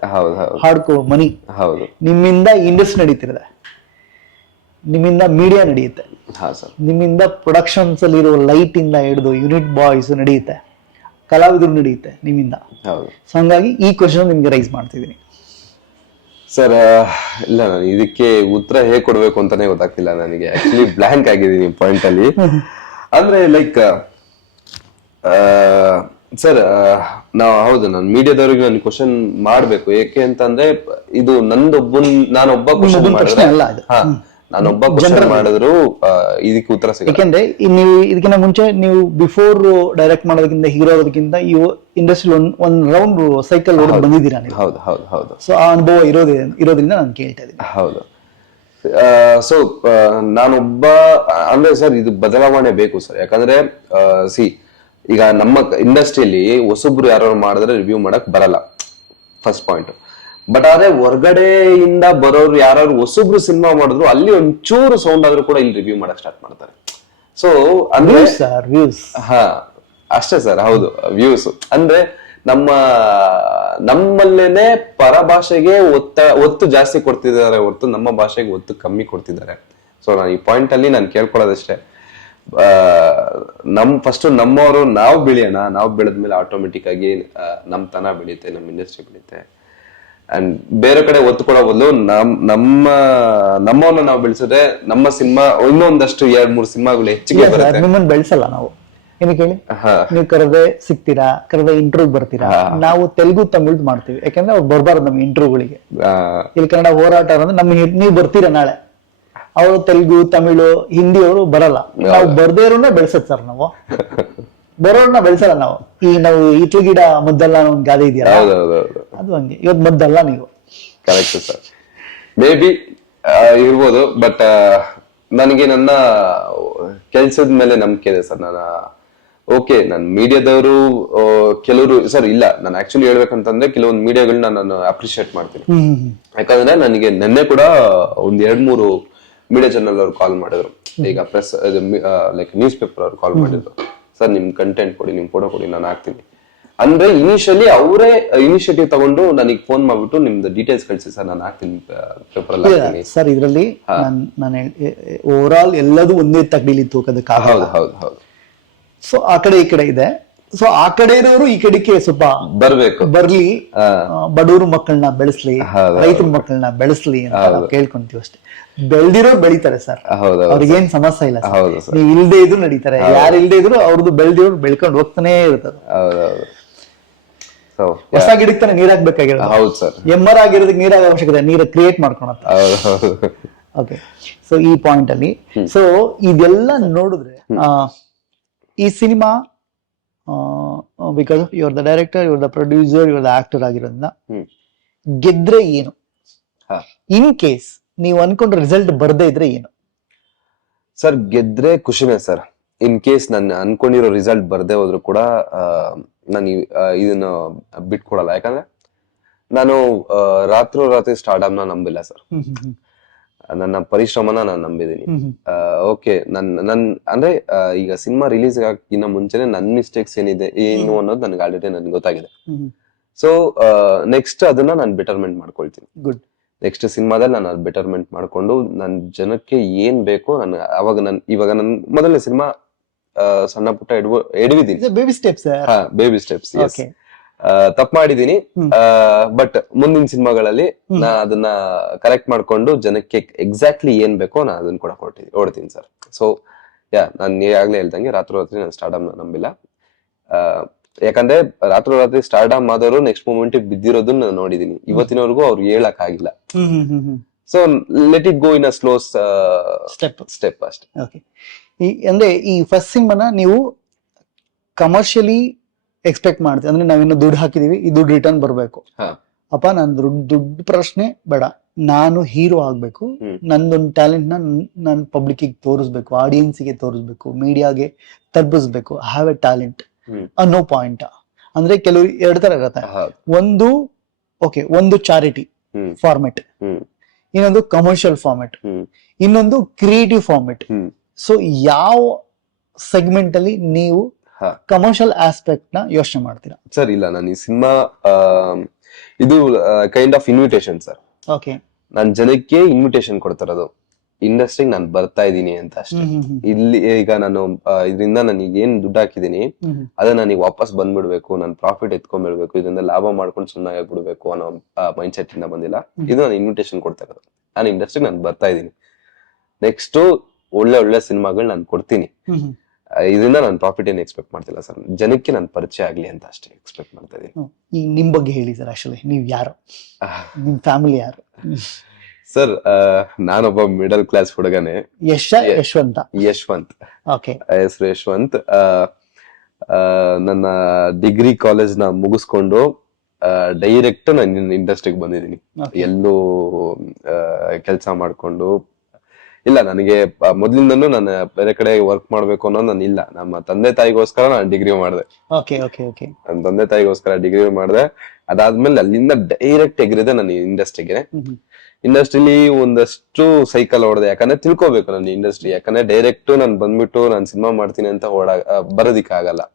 ಹಾರ್ಡ್ಕೋ ಮನಿ. ನಿಮ್ಮಿಂದ ಇಂಡಸ್ಟ್ರಿ ನಡೀತಿರುತ್ತೆ, ನಿಮ್ಮಿಂದ ಮೀಡಿಯಾ ನಡೆಯುತ್ತೆ, ನಿಮ್ಮಿಂದ ಪ್ರೊಡಕ್ಷನ್ಸ್ ಅಲ್ಲಿ ಇರೋ ಲೈಟ್ ಇಂದ ಹಿಡಿದು ಯೂನಿಟ್ ಬಾಯ್ಸ್ ನಡೆಯುತ್ತೆ, ಕಲಾವಿದರು ನಡೆಯುತ್ತೆ ನಿಮ್ಮಿಂದ. ಸೊ ಹಂಗಾಗಿ ಈ ಕ್ವಶನ್ ನಿಮ್ಗೆ ರೈಸ್ ಮಾಡ್ತಿದ್ದೀನಿ ಸರ್. ಇಲ್ಲ, ನಾನು ಇದಕ್ಕೆ ಉತ್ತರ ಹೇಗೆ ಕೊಡ್ಬೇಕು ಅಂತಾನೆ ಗೊತ್ತಾಗ್ತಿಲ್ಲ ನನಗೆ. ಆಕ್ಚುಲಿ ಬ್ಲಾಂಕ್ ಆಗಿದ್ದೀನಿ ಪಾಯಿಂಟ್ ಅಲ್ಲಿ. ಅಂದ್ರೆ ಲೈಕ್ ಸರ್, ಹೌದು, ನಾನು ಮೀಡಿಯಾದವ್ರಿಗೆ ನಾನು ಕ್ವಶನ್ ಮಾಡ್ಬೇಕು. ಏಕೆ ಅಂತಂದ್ರೆ ಇದು ನಾನೊಬ್ಬ ಕ್ವಶನ್ ಮಾಡಿದ್ರು ಇದಕ್ಕೆ ಉತ್ತರ ಸಿಗುತ್ತೆ. ಯಾಕೆಂದ್ರೆ ನೀವು ಇದಕ್ಕಿಂತ ಮುಂಚೆ ನೀವು ಬಿಫೋರ್ ಡೈರೆಕ್ಟ್ ಮಾಡೋದಕ್ಕಿಂತ ಹೀರೋ ಆಗೋದಕ್ಕಿಂತ ಇವು ಇಂಡಸ್ಟ್ರಿ ಒಂದ್ ರೌಂಡ್ ಸೈಕಲ್ ಹೊಡೆದು ಬಂದಿದ್ದೀರಾ ನೀವು. ಹೌದು. ಸೊ ಆ ಅನುಭವ ಇರೋದ್ರಿಂದ ನಾನು ಕೇಳ್ತಾ ಇದ್ದೀನಿ. ಹೌದು. ಸೊ ನಾನೊಬ್ಬ ಅಂದ್ರೆ ಸರ್ ಇದು ಬದಲಾವಣೆ ಬೇಕು ಸರ್. ಯಾಕಂದ್ರೆ ಈಗ ನಮ್ಮ ಇಂಡಸ್ಟ್ರಿಯಲ್ಲಿ ಹೊಸಬ್ರು ಯಾರು ಮಾಡಿದ್ರೆ ರಿವ್ಯೂ ಮಾಡಕ್ ಬರಲ್ಲ, ಫಸ್ಟ್ ಪಾಯಿಂಟ್. ಬಟ್ ಆದ್ರೆ ಹೊರಗಡೆಯಿಂದ ಬರೋರು ಯಾರು ಹೊಸಬ್ರು ಸಿನಿಮಾ ಮಾಡಿದ್ರು ಅಲ್ಲಿ ಒಂಚೂರು ಸೌಂಡ್ ಆದ್ರೂ ಕೂಡ ಇಲ್ಲಿ ರಿವ್ಯೂ ಮಾಡಕ್ ಸ್ಟಾರ್ಟ್ ಮಾಡ್ತಾರೆ. ಸೊ ಅಂದ್ರೆ ಅಷ್ಟೇ ಸರ್. ಹೌದು, ವ್ಯೂಸ್ ಅಂದ್ರೆ ನಮ್ಮಲ್ಲೇನೆ ಪರಭಾಷೆಗೆ ಒತ್ತು ಜಾಸ್ತಿ ಕೊಡ್ತಿದ್ದಾರೆ ಹೊರತು ನಮ್ಮ ಭಾಷೆಗೆ ಒತ್ತು ಕಮ್ಮಿ ಕೊಡ್ತಿದ್ದಾರೆ. ಸೊ ನಾನು ಈ ಪಾಯಿಂಟ್ ಅಲ್ಲಿ ನಾನು ಕೇಳ್ಕೊಳ್ಳೋದಷ್ಟೇ, ಫಸ್ಟ್ ನಮ್ಮವರು ನಾವು ಬೆಳೆಯೋಣ. ನಾವು ಬೆಳೆದ್ಮೇಲೆ ಆಟೋಮೆಟಿಕ್ ಆಗಿ ನಮ್ಮತನ ಬೆಳೆಯುತ್ತೆ, ನಮ್ಮ ಇಂಡಸ್ಟ್ರಿ ಬೆಳೆಯುತ್ತೆ. ಅಂಡ್ ಬೇರೆ ಕಡೆ ಒತ್ತು ಕೊಡೋ ಬದಲು ನಮ್ಮವನ್ನ ನಾವು ಬೆಳೆಸಿದ್ರೆ ನಮ್ಮ ಸಿನಿಮಾ ಇನ್ನೊಂದಷ್ಟು 2-3 ಸಿನಿಮಾಗಳು ಹೆಚ್ಚಿಗೆ ಬರುತ್ತೆ. ನಿಮ್ಮನ್ನ ಬೆಳೆಸಲ್ಲ ನಾವು, ಏನಕ್ಕೆ ಹೇಳಿ, ಹಾ. ನೀವು ಕರೆದ್ರೆ ಸಿಗ್ತೀರಾ, ಕರೆದ್ರೆ ಇಂಟರ್ವ್ಯೂ ಬರ್ತೀರಾ. ನಾವು ತೆಲುಗು ತಮಿಳ್ ಮಾಡ್ತೀವಿ, ಯಾಕಂದ್ರೆ ಅವ್ರು ಬರ್ಬಾರ್ದು ನಮ್ಮ ಇಂಟರ್ವ್ಯೂಗಳಿಗೆ. ಇಲ್ಲಿ ಕನ್ನಡ ಹೋರಾಟ ಅಂದ್ರೆ ನಮ್ಗೆ ನೀವು ಬರ್ತೀರಾ ನಾಳೆ, ಅವರು ತೆಲುಗು ತಮಿಳು ಹಿಂದಿ ಅವರು ಬರಲ್ಲ. ನಾವು ಬರ್ದೇ ಇರೋನ್ನ ಬೆಳೆಸತ್ ಸರ್, ನಾವು ಬರೋರ್ನ ಬೆಳೆಸಲ್ಲ ನಾವು. ನಾವು ಇಟ್ಲು ಗಿಡ ಮದ್ದಲ್ಲ ಅನ್ನೋ ಒಂದು ಗಾದೆ ಇದೆಯಲ್ಲ, ಅದು ಹಂಗೆ. ಇವತ್ತು ಮದ್ದಲ್ಲ ನೀವು. ಕರೆಕ್ಟ್ ಸರ್, ಮೇ ಬಿ ಇರ್ಬೋದು. ಬಟ್ ನನಗೆ ನನ್ನ ಕೆಲ್ಸದ ಮೇಲೆ ನಂಬಿಕೆ ಇದೆ ಸರ್. ಓಕೆ, ನಾನು ಮೀಡಿಯಾದವರು ಕೆಲವರು ಸರ್ ಇಲ್ಲ, ನಾನು ಆಕ್ಚುಲಿ ಹೇಳ್ಬೇಕಂತಂದ್ರೆ ಕೆಲವೊಂದು ಮೀಡಿಯಾಗಳನ್ನ ನಾನು ಅಪ್ರಿಶಿಯೇಟ್ ಮಾಡ್ತೀನಿ. ಯಾಕಂದ್ರೆ ನನಗೆ ನಿನ್ನೆ ಕೂಡ ಒಂದ್ 2-3 ಮೀಡಿಯಾ ಚಾನಲ್ ಅವ್ರು ಕಾಲ್ ಮಾಡಿದ್ರು. ಈಗ ಪ್ರೆಸ್ ಲೈಕ್ ನ್ಯೂಸ್ ಪೇಪರ್ ಅವ್ರು ಕಾಲ್ ಮಾಡಿದ್ರು, ಸರ್ ನಿಮ್ ಕಂಟೆಂಟ್ ಕೊಡಿ, ನಿಮ್ ಫೋಟೋ ಕೊಡಿ, ನಾನು ಹಾಕ್ತೀನಿ ಅಂದ್ರೆ. ಇನಿಷಿಯಲಿ ಅವರೇ ಇನಿಷಿಯೇಟಿವ್ ತಗೊಂಡು ನನಗೆ ಫೋನ್ ಮಾಡ್ಬಿಟ್ಟು ನಿಮ್ದು ಡೀಟೇಲ್ಸ್ ಕಳಿಸಿ ಸರ್, ನಾನು ಹಾಕ್ತೀನಿ ಪೇಪರ್ ಅಲ್ಲಿ ಹಾಕ್ತೀನಿ ಸರ್. ಇದರಲ್ಲಿ ನಾನು ಓವರ್ ಆಲ್ ಎಲ್ಲದೂ ಒಂದೇ ತಗಡಿಲಿ ತೂಕೋದಕ್ಕೆ ಹೌದು ಹೌದು ಹೌದು. ಸೊ ಆ ಕಡೆ ಈ ಕಡೆ ಇದೆ. ಸೊ ಆ ಕಡೆ ಇರೋರು ಈ ಕಡೆಗೆ ಸ್ವಲ್ಪ ಬರ್ಲಿ, ಬಡವರು ಮಕ್ಕಳನ್ನ ಬೆಳೆಸ್ಲಿ, ರೈತರ ಮಕ್ಕಳನ್ನ ಬೆಳೆಸ್ಲಿ ಅಂತ ನಾವು ಕೇಳ್ಕೊಂತೀವಿ ಅಷ್ಟೇ. ಬೆಳ್ದಿರೋರು ಬೆಳಿತಾರೆ ಸರ್, ಅವ್ರಿಗೇನ್ ಸಮಸ್ಯೆ ಇಲ್ಲ. ನೀವ್ ಇಲ್ದೇ ಇದ್ರು ನಡೀತಾರೆ, ಯಾರು ಇಲ್ದೇ ಇದ್ರು ಅವ್ರದ್ದು ಬೆಳ್ದಿರೋರು ಬೆಳ್ಕೊಂಡು ಹೋಗ್ತಾನೆ ಇರ್ತದೆ. ಹೊಸ ಗಿಡಕ್ಕೆ ತಾನೆ ನೀರ್ ಹಾಕ್ಬೇಕಾಗಿರೋದು, ಎಮ್ಮರ್ ಆಗಿರೋದಕ್ಕೆ ನೀರಾಗ ಅವಶ್ಯಕತೆ, ನೀರು ಕ್ರಿಯೇಟ್ ಮಾಡ್ಕೊಳತ್ತ. ಓಕೆ, ಸೊ ಈ ಪಾಯಿಂಟ್ ಅಲ್ಲಿ ಸೊ ಇದೆಲ್ಲ ನೋಡಿದ್ರೆ ಈ cinema because you are the director, you are the producer, you are the actor ಆಗಿರೋದ್ರಿಂದ ಗೆದ್ರೆ ಏನು, ಇನ್ ಕೇಸ್ ನೀವು ಅನ್ಕೊಂಡ್ರೆ ರಿಸಲ್ಟ್ ಬರ್ದೇ ಇದ್ರೆ ಏನು? ಸರ್ ಗೆದ್ರೆ ಖುಷಿನೇ ಸರ್. ಇನ್ ಕೇಸ್ ನಾನು ಅನ್ಕೊಂಡಿರೋ ರಿಸಲ್ಟ್ ಬರ್ದೇ ಹೋದ್ರು ಕೂಡ ನಾನು ಇದನ್ನ ಬಿಟ್ಕೊಡಲ್ಲ. ಯಾಕಂದ್ರೆ ನಾನು ರಾತ್ರಿ ಸ್ಟಾರ್ಡಮ್ ನ ನಂಬಿಲ್ಲ ಸರ್, ನನ್ನ ಪರಿಶ್ರಮನ ನಾನು ನಂಬಿದೀನಿ. ಓಕೆ, ನನ್ ಅಂದ್ರೆ ಈಗ ಸಿನಿಮಾ ರಿಲೀಸ್ ಆಗಿನ ಮುಂಚೆನೆ ನನ್ ಮಿಸ್ಟೇಕ್ಸ್ ಏನು ಅನ್ನೋದು ನನ್ಗೆ ಆಲ್ರೆಡಿ ನನ್ಗೆ ಗೊತ್ತಾಗಿದೆ. ಸೊ ನೆಕ್ಸ್ಟ್ ಅದನ್ನ ನಾನು ಬೆಟರ್ಮೆಂಟ್ ಮಾಡ್ಕೊಳ್ತೀನಿ. ಗುಡ್. ನೆಕ್ಸ್ಟ್ ಸಿನಿಮಾದಲ್ಲಿ ನಾನು ಬೆಟರ್ಮೆಂಟ್ ಮಾಡ್ಕೊಂಡು ನನ್ ಜನಕ್ಕೆ ಏನ್ ಬೇಕೋ ಇವಾಗ ನನ್ ಮೊದಲನೇ ಸಿನಿಮಾ ಸಣ್ಣ ಪುಟ್ಟ ಎಡವಿದೀನಿ, ಬೇಬಿ ಸ್ಟೆಪ್ಸ್. ತಪ್ಪು ಮಾಡಿದೀನಿ, ಬಟ್ ಮುಂದಿನ ಸಿನಿಮಾಗಳಲ್ಲಿ ನಾ ಅದನ್ನ ಕರೆಕ್ಟ್ ಮಾಡ್ಕೊಂಡು ಜನಕ್ಕೆ ಎಕ್ಸಾಕ್ಟ್ಲಿ ಏನ್ ಬೇಕೋ ನಾ ಅದನ್ನ ಕೂಡ ಹೊಡ್ತೀನಿ ಸರ್. ಸೊ ನಾನು ಆಗ್ಲೇ ಹೇಳ್ದಂಗೆ ರಾತ್ರಿ ನಾನು ಸ್ಟಾರ್ಡಮ್ ನಂಬಿಲ್ಲ. ಯಾಕಂದ್ರೆ ರಾತ್ರಿ ಸ್ಟಾರ್ಡಮ್ ಆದವರು ನೆಕ್ಸ್ಟ್ ಮೂಮೆಂಟ್ ಬಿದ್ದಿರೋದನ್ನ ನೋಡಿದೀನಿ. ಇವತ್ತಿನವರೆಗೂ ಅವ್ರು ಹೇಳಕ್ ಆಗಿಲ್ಲ. So let it go in a slow step ಅಷ್ಟೇ. ಅಂದ್ರೆ ಈ ಫಸ್ಟ್ ಸಿನಿಮಾನ ನೀವು ಕಮರ್ಷಿಯಲಿ ಎಕ್ಸ್ಪೆಕ್ಟ್ ಮಾಡ್ತೀವಿ ಅಂದ್ರೆ ನಾವಿನ್ನು ದುಡ್ಡು ಹಾಕಿದೀವಿ, ಈ ದುಡ್ಡು ರಿಟರ್ನ್ ಬರ್ಬೇಕು. ಅಪ್ಪ ನನ್ ದುಡ್ಡು ಪ್ರಶ್ನೆ ಬೇಡ, ನಾನು ಹೀರೋ ಆಗ್ಬೇಕು, ನಂದೊಂದು ಟ್ಯಾಲೆಂಟ್ ನಾನು ಪಬ್ಲಿಕ್ ತೋರಿಸ್ಬೇಕು, ಆಡಿಯನ್ಸ್ಗೆ ತೋರಿಸ್ಬೇಕು, ಮೀಡಿಯಾಗೆ ತಲುಪಿಸ್ಬೇಕು, ಹ್ಯಾವ್ ಎ ಟ್ಯಾಲೆಂಟ್ ಅನ್ನೋ ಪಾಯಿಂಟ್. ಅಂದ್ರೆ ಕೆಲವು 2 ತರ ಇರತ್ತೆ. ಒಂದು ಚಾರಿಟಿ ಫಾರ್ಮೆಟ್, ಇನ್ನೊಂದು ಕಮರ್ಷಿಯಲ್ ಫಾರ್ಮೆಟ್, ಇನ್ನೊಂದು ಕ್ರಿಯೇಟಿವ್ ಫಾರ್ಮೆಟ್. ಸೊ ಯಾವ ಸೆಗ್ಮೆಂಟ್ ಅಲ್ಲಿ ನೀವು ಕಮರ್ಷಿಯಲ್ ಆಸ್ಪೆಕ್ಟ್ ನ ಯೋಚನೆ ಮಾಡ್ತೀರಾ? ಸರ್ ಇಲ್ಲ, ನಾನು ಈ ಸಿನಿಮಾ ಇದು kind of invitation sir. Okay, ನಾನ್ ಜನಕ್ಕೆ ಇನ್ವಿಟೇಷನ್ ಕೊಡ್ತಾರದು, ಇಂಡಸ್ಟ್ರಿಗೆ ನಾನು ಬರ್ತಾ ಇದೀನಿ ಅಂತ ಅಷ್ಟೇ. ಇಲ್ಲಿ ಈಗ ನಾನು ಇದರಿಂದ ನನಗೆ ಏನ್ ದುಡ್ಡು ಹಾಕಿದೀನಿ ಅದನ್ನ ನನಗೆ ವಾಪಸ್ ಬಂದ್ಬಿಡ್ಬೇಕು, ನಾನು ಪ್ರಾಫಿಟ್ ಎತ್ಕೊಂಡ್ಬಿಡ್ಬೇಕು, ಇದರಿಂದ ಲಾಭ ಮಾಡ್ಕೊಂಡು ಸುಮ್ಮನೆ ಆಗ್ಬಿಡ್ಬೇಕು ಅನ್ನೋ ಮೈಂಡ್ ಸೆಟ್ ಇಂದ ಬಂದಿಲ್ಲ. ಇದು ನಾನು ಇನ್ವಿಟೇಷನ್ ಕೊಡ್ತಾ ಇರೋದು. ನಾನು ಇಂಡಸ್ಟ್ರಿಗೆ ನಾನು ಬರ್ತಾ ಇದೀನಿ, ನೆಕ್ಸ್ಟ್ ಒಳ್ಳೆ ಸಿನಿಮಾಗಳು ನಾನು ಕೊಡ್ತೀನಿ. ಇದರಿಂದ ನಾನು ಪ್ರಾಫಿಟ್ ಏನು ಎಕ್ಸ್ಪೆಕ್ಟ್ ಮಾಡ್ತಿಲ್ಲ ಸರ್, ಜನಕ್ಕೆ ನಾನು ಪರಿಚಯ ಆಗ್ಲಿ ಅಂತ ಅಷ್ಟೇ ಎಕ್ಸ್ಪೆಕ್ಟ್ ಮಾಡ್ತಾ ಇದೀನಿ. ಈಗ ನಿಮ್ ಬಗ್ಗೆ ಹೇಳಿ ಸರ್, ಆಕ್ಚುಲಿ ನೀವ್ ಯಾರು, ನಿಮ್ ಫ್ಯಾಮಿಲಿ ಯಾರು? ಸರ್ ನಾನೊಬ್ಬ ಮಿಡಲ್ ಕ್ಲಾಸ್ ಹುಡುಗನೇ. ಯಶವಂತ್. ಹೆಸರು ಯಶವಂತ್. ನನ್ನ ಡಿಗ್ರಿ ಕಾಲೇಜ್ ನ ಮುಗಿಸ್ಕೊಂಡು ಡೈರೆಕ್ಟ್ ನಾನು ಇಂಡಸ್ಟ್ರಿಗೆ ಬಂದಿದ್ದೀನಿ. ಎಲ್ಲೂ ಕೆಲಸ ಮಾಡ್ಕೊಂಡು ಇಲ್ಲ, ನನಗೆ ಮೊದ್ಲಿಂದನೂ ನಾನು ಬೇರೆ ಕಡೆ ವರ್ಕ್ ಮಾಡ್ಬೇಕು ಅನ್ನೋದು ನಾನು ಇಲ್ಲ. ನಮ್ಮ ತಂದೆ ತಾಯಿಗೋಸ್ಕರ ನಾನು ಡಿಗ್ರಿ ಮಾಡಿದೆ. ನನ್ನ ತಂದೆ ತಾಯಿಗೋಸ್ಕರ ಡಿಗ್ರಿ ಮಾಡಿದೆ. ಅದಾದ್ಮೇಲೆ ಅಲ್ಲಿಂದ ಡೈರೆಕ್ಟ್ ಎಗ್ರಿದೆ ನಾನು ಇಂಡಸ್ಟ್ರಿಗೆ. ಇಂಡಸ್ಟ್ರಿಲಿ ಒಂದಷ್ಟು ಸೈಕಲ್ ಹೊಡೆದೆ, ಯಾಕಂದ್ರೆ ತಿಳ್ಕೊಬೇಕು ನಾನು ಇಂಡಸ್ಟ್ರಿ. ಯಾಕಂದ್ರೆ ಡೈರೆಕ್ಟ್ ನಾನು ಬಂದ್ಬಿಟ್ಟು ನಾನು ಸಿನಿಮಾ ಮಾಡ್ತೀನಿ ಅಂತ ಬರೋದಿಕ್ ಆಗಲ್ಲ.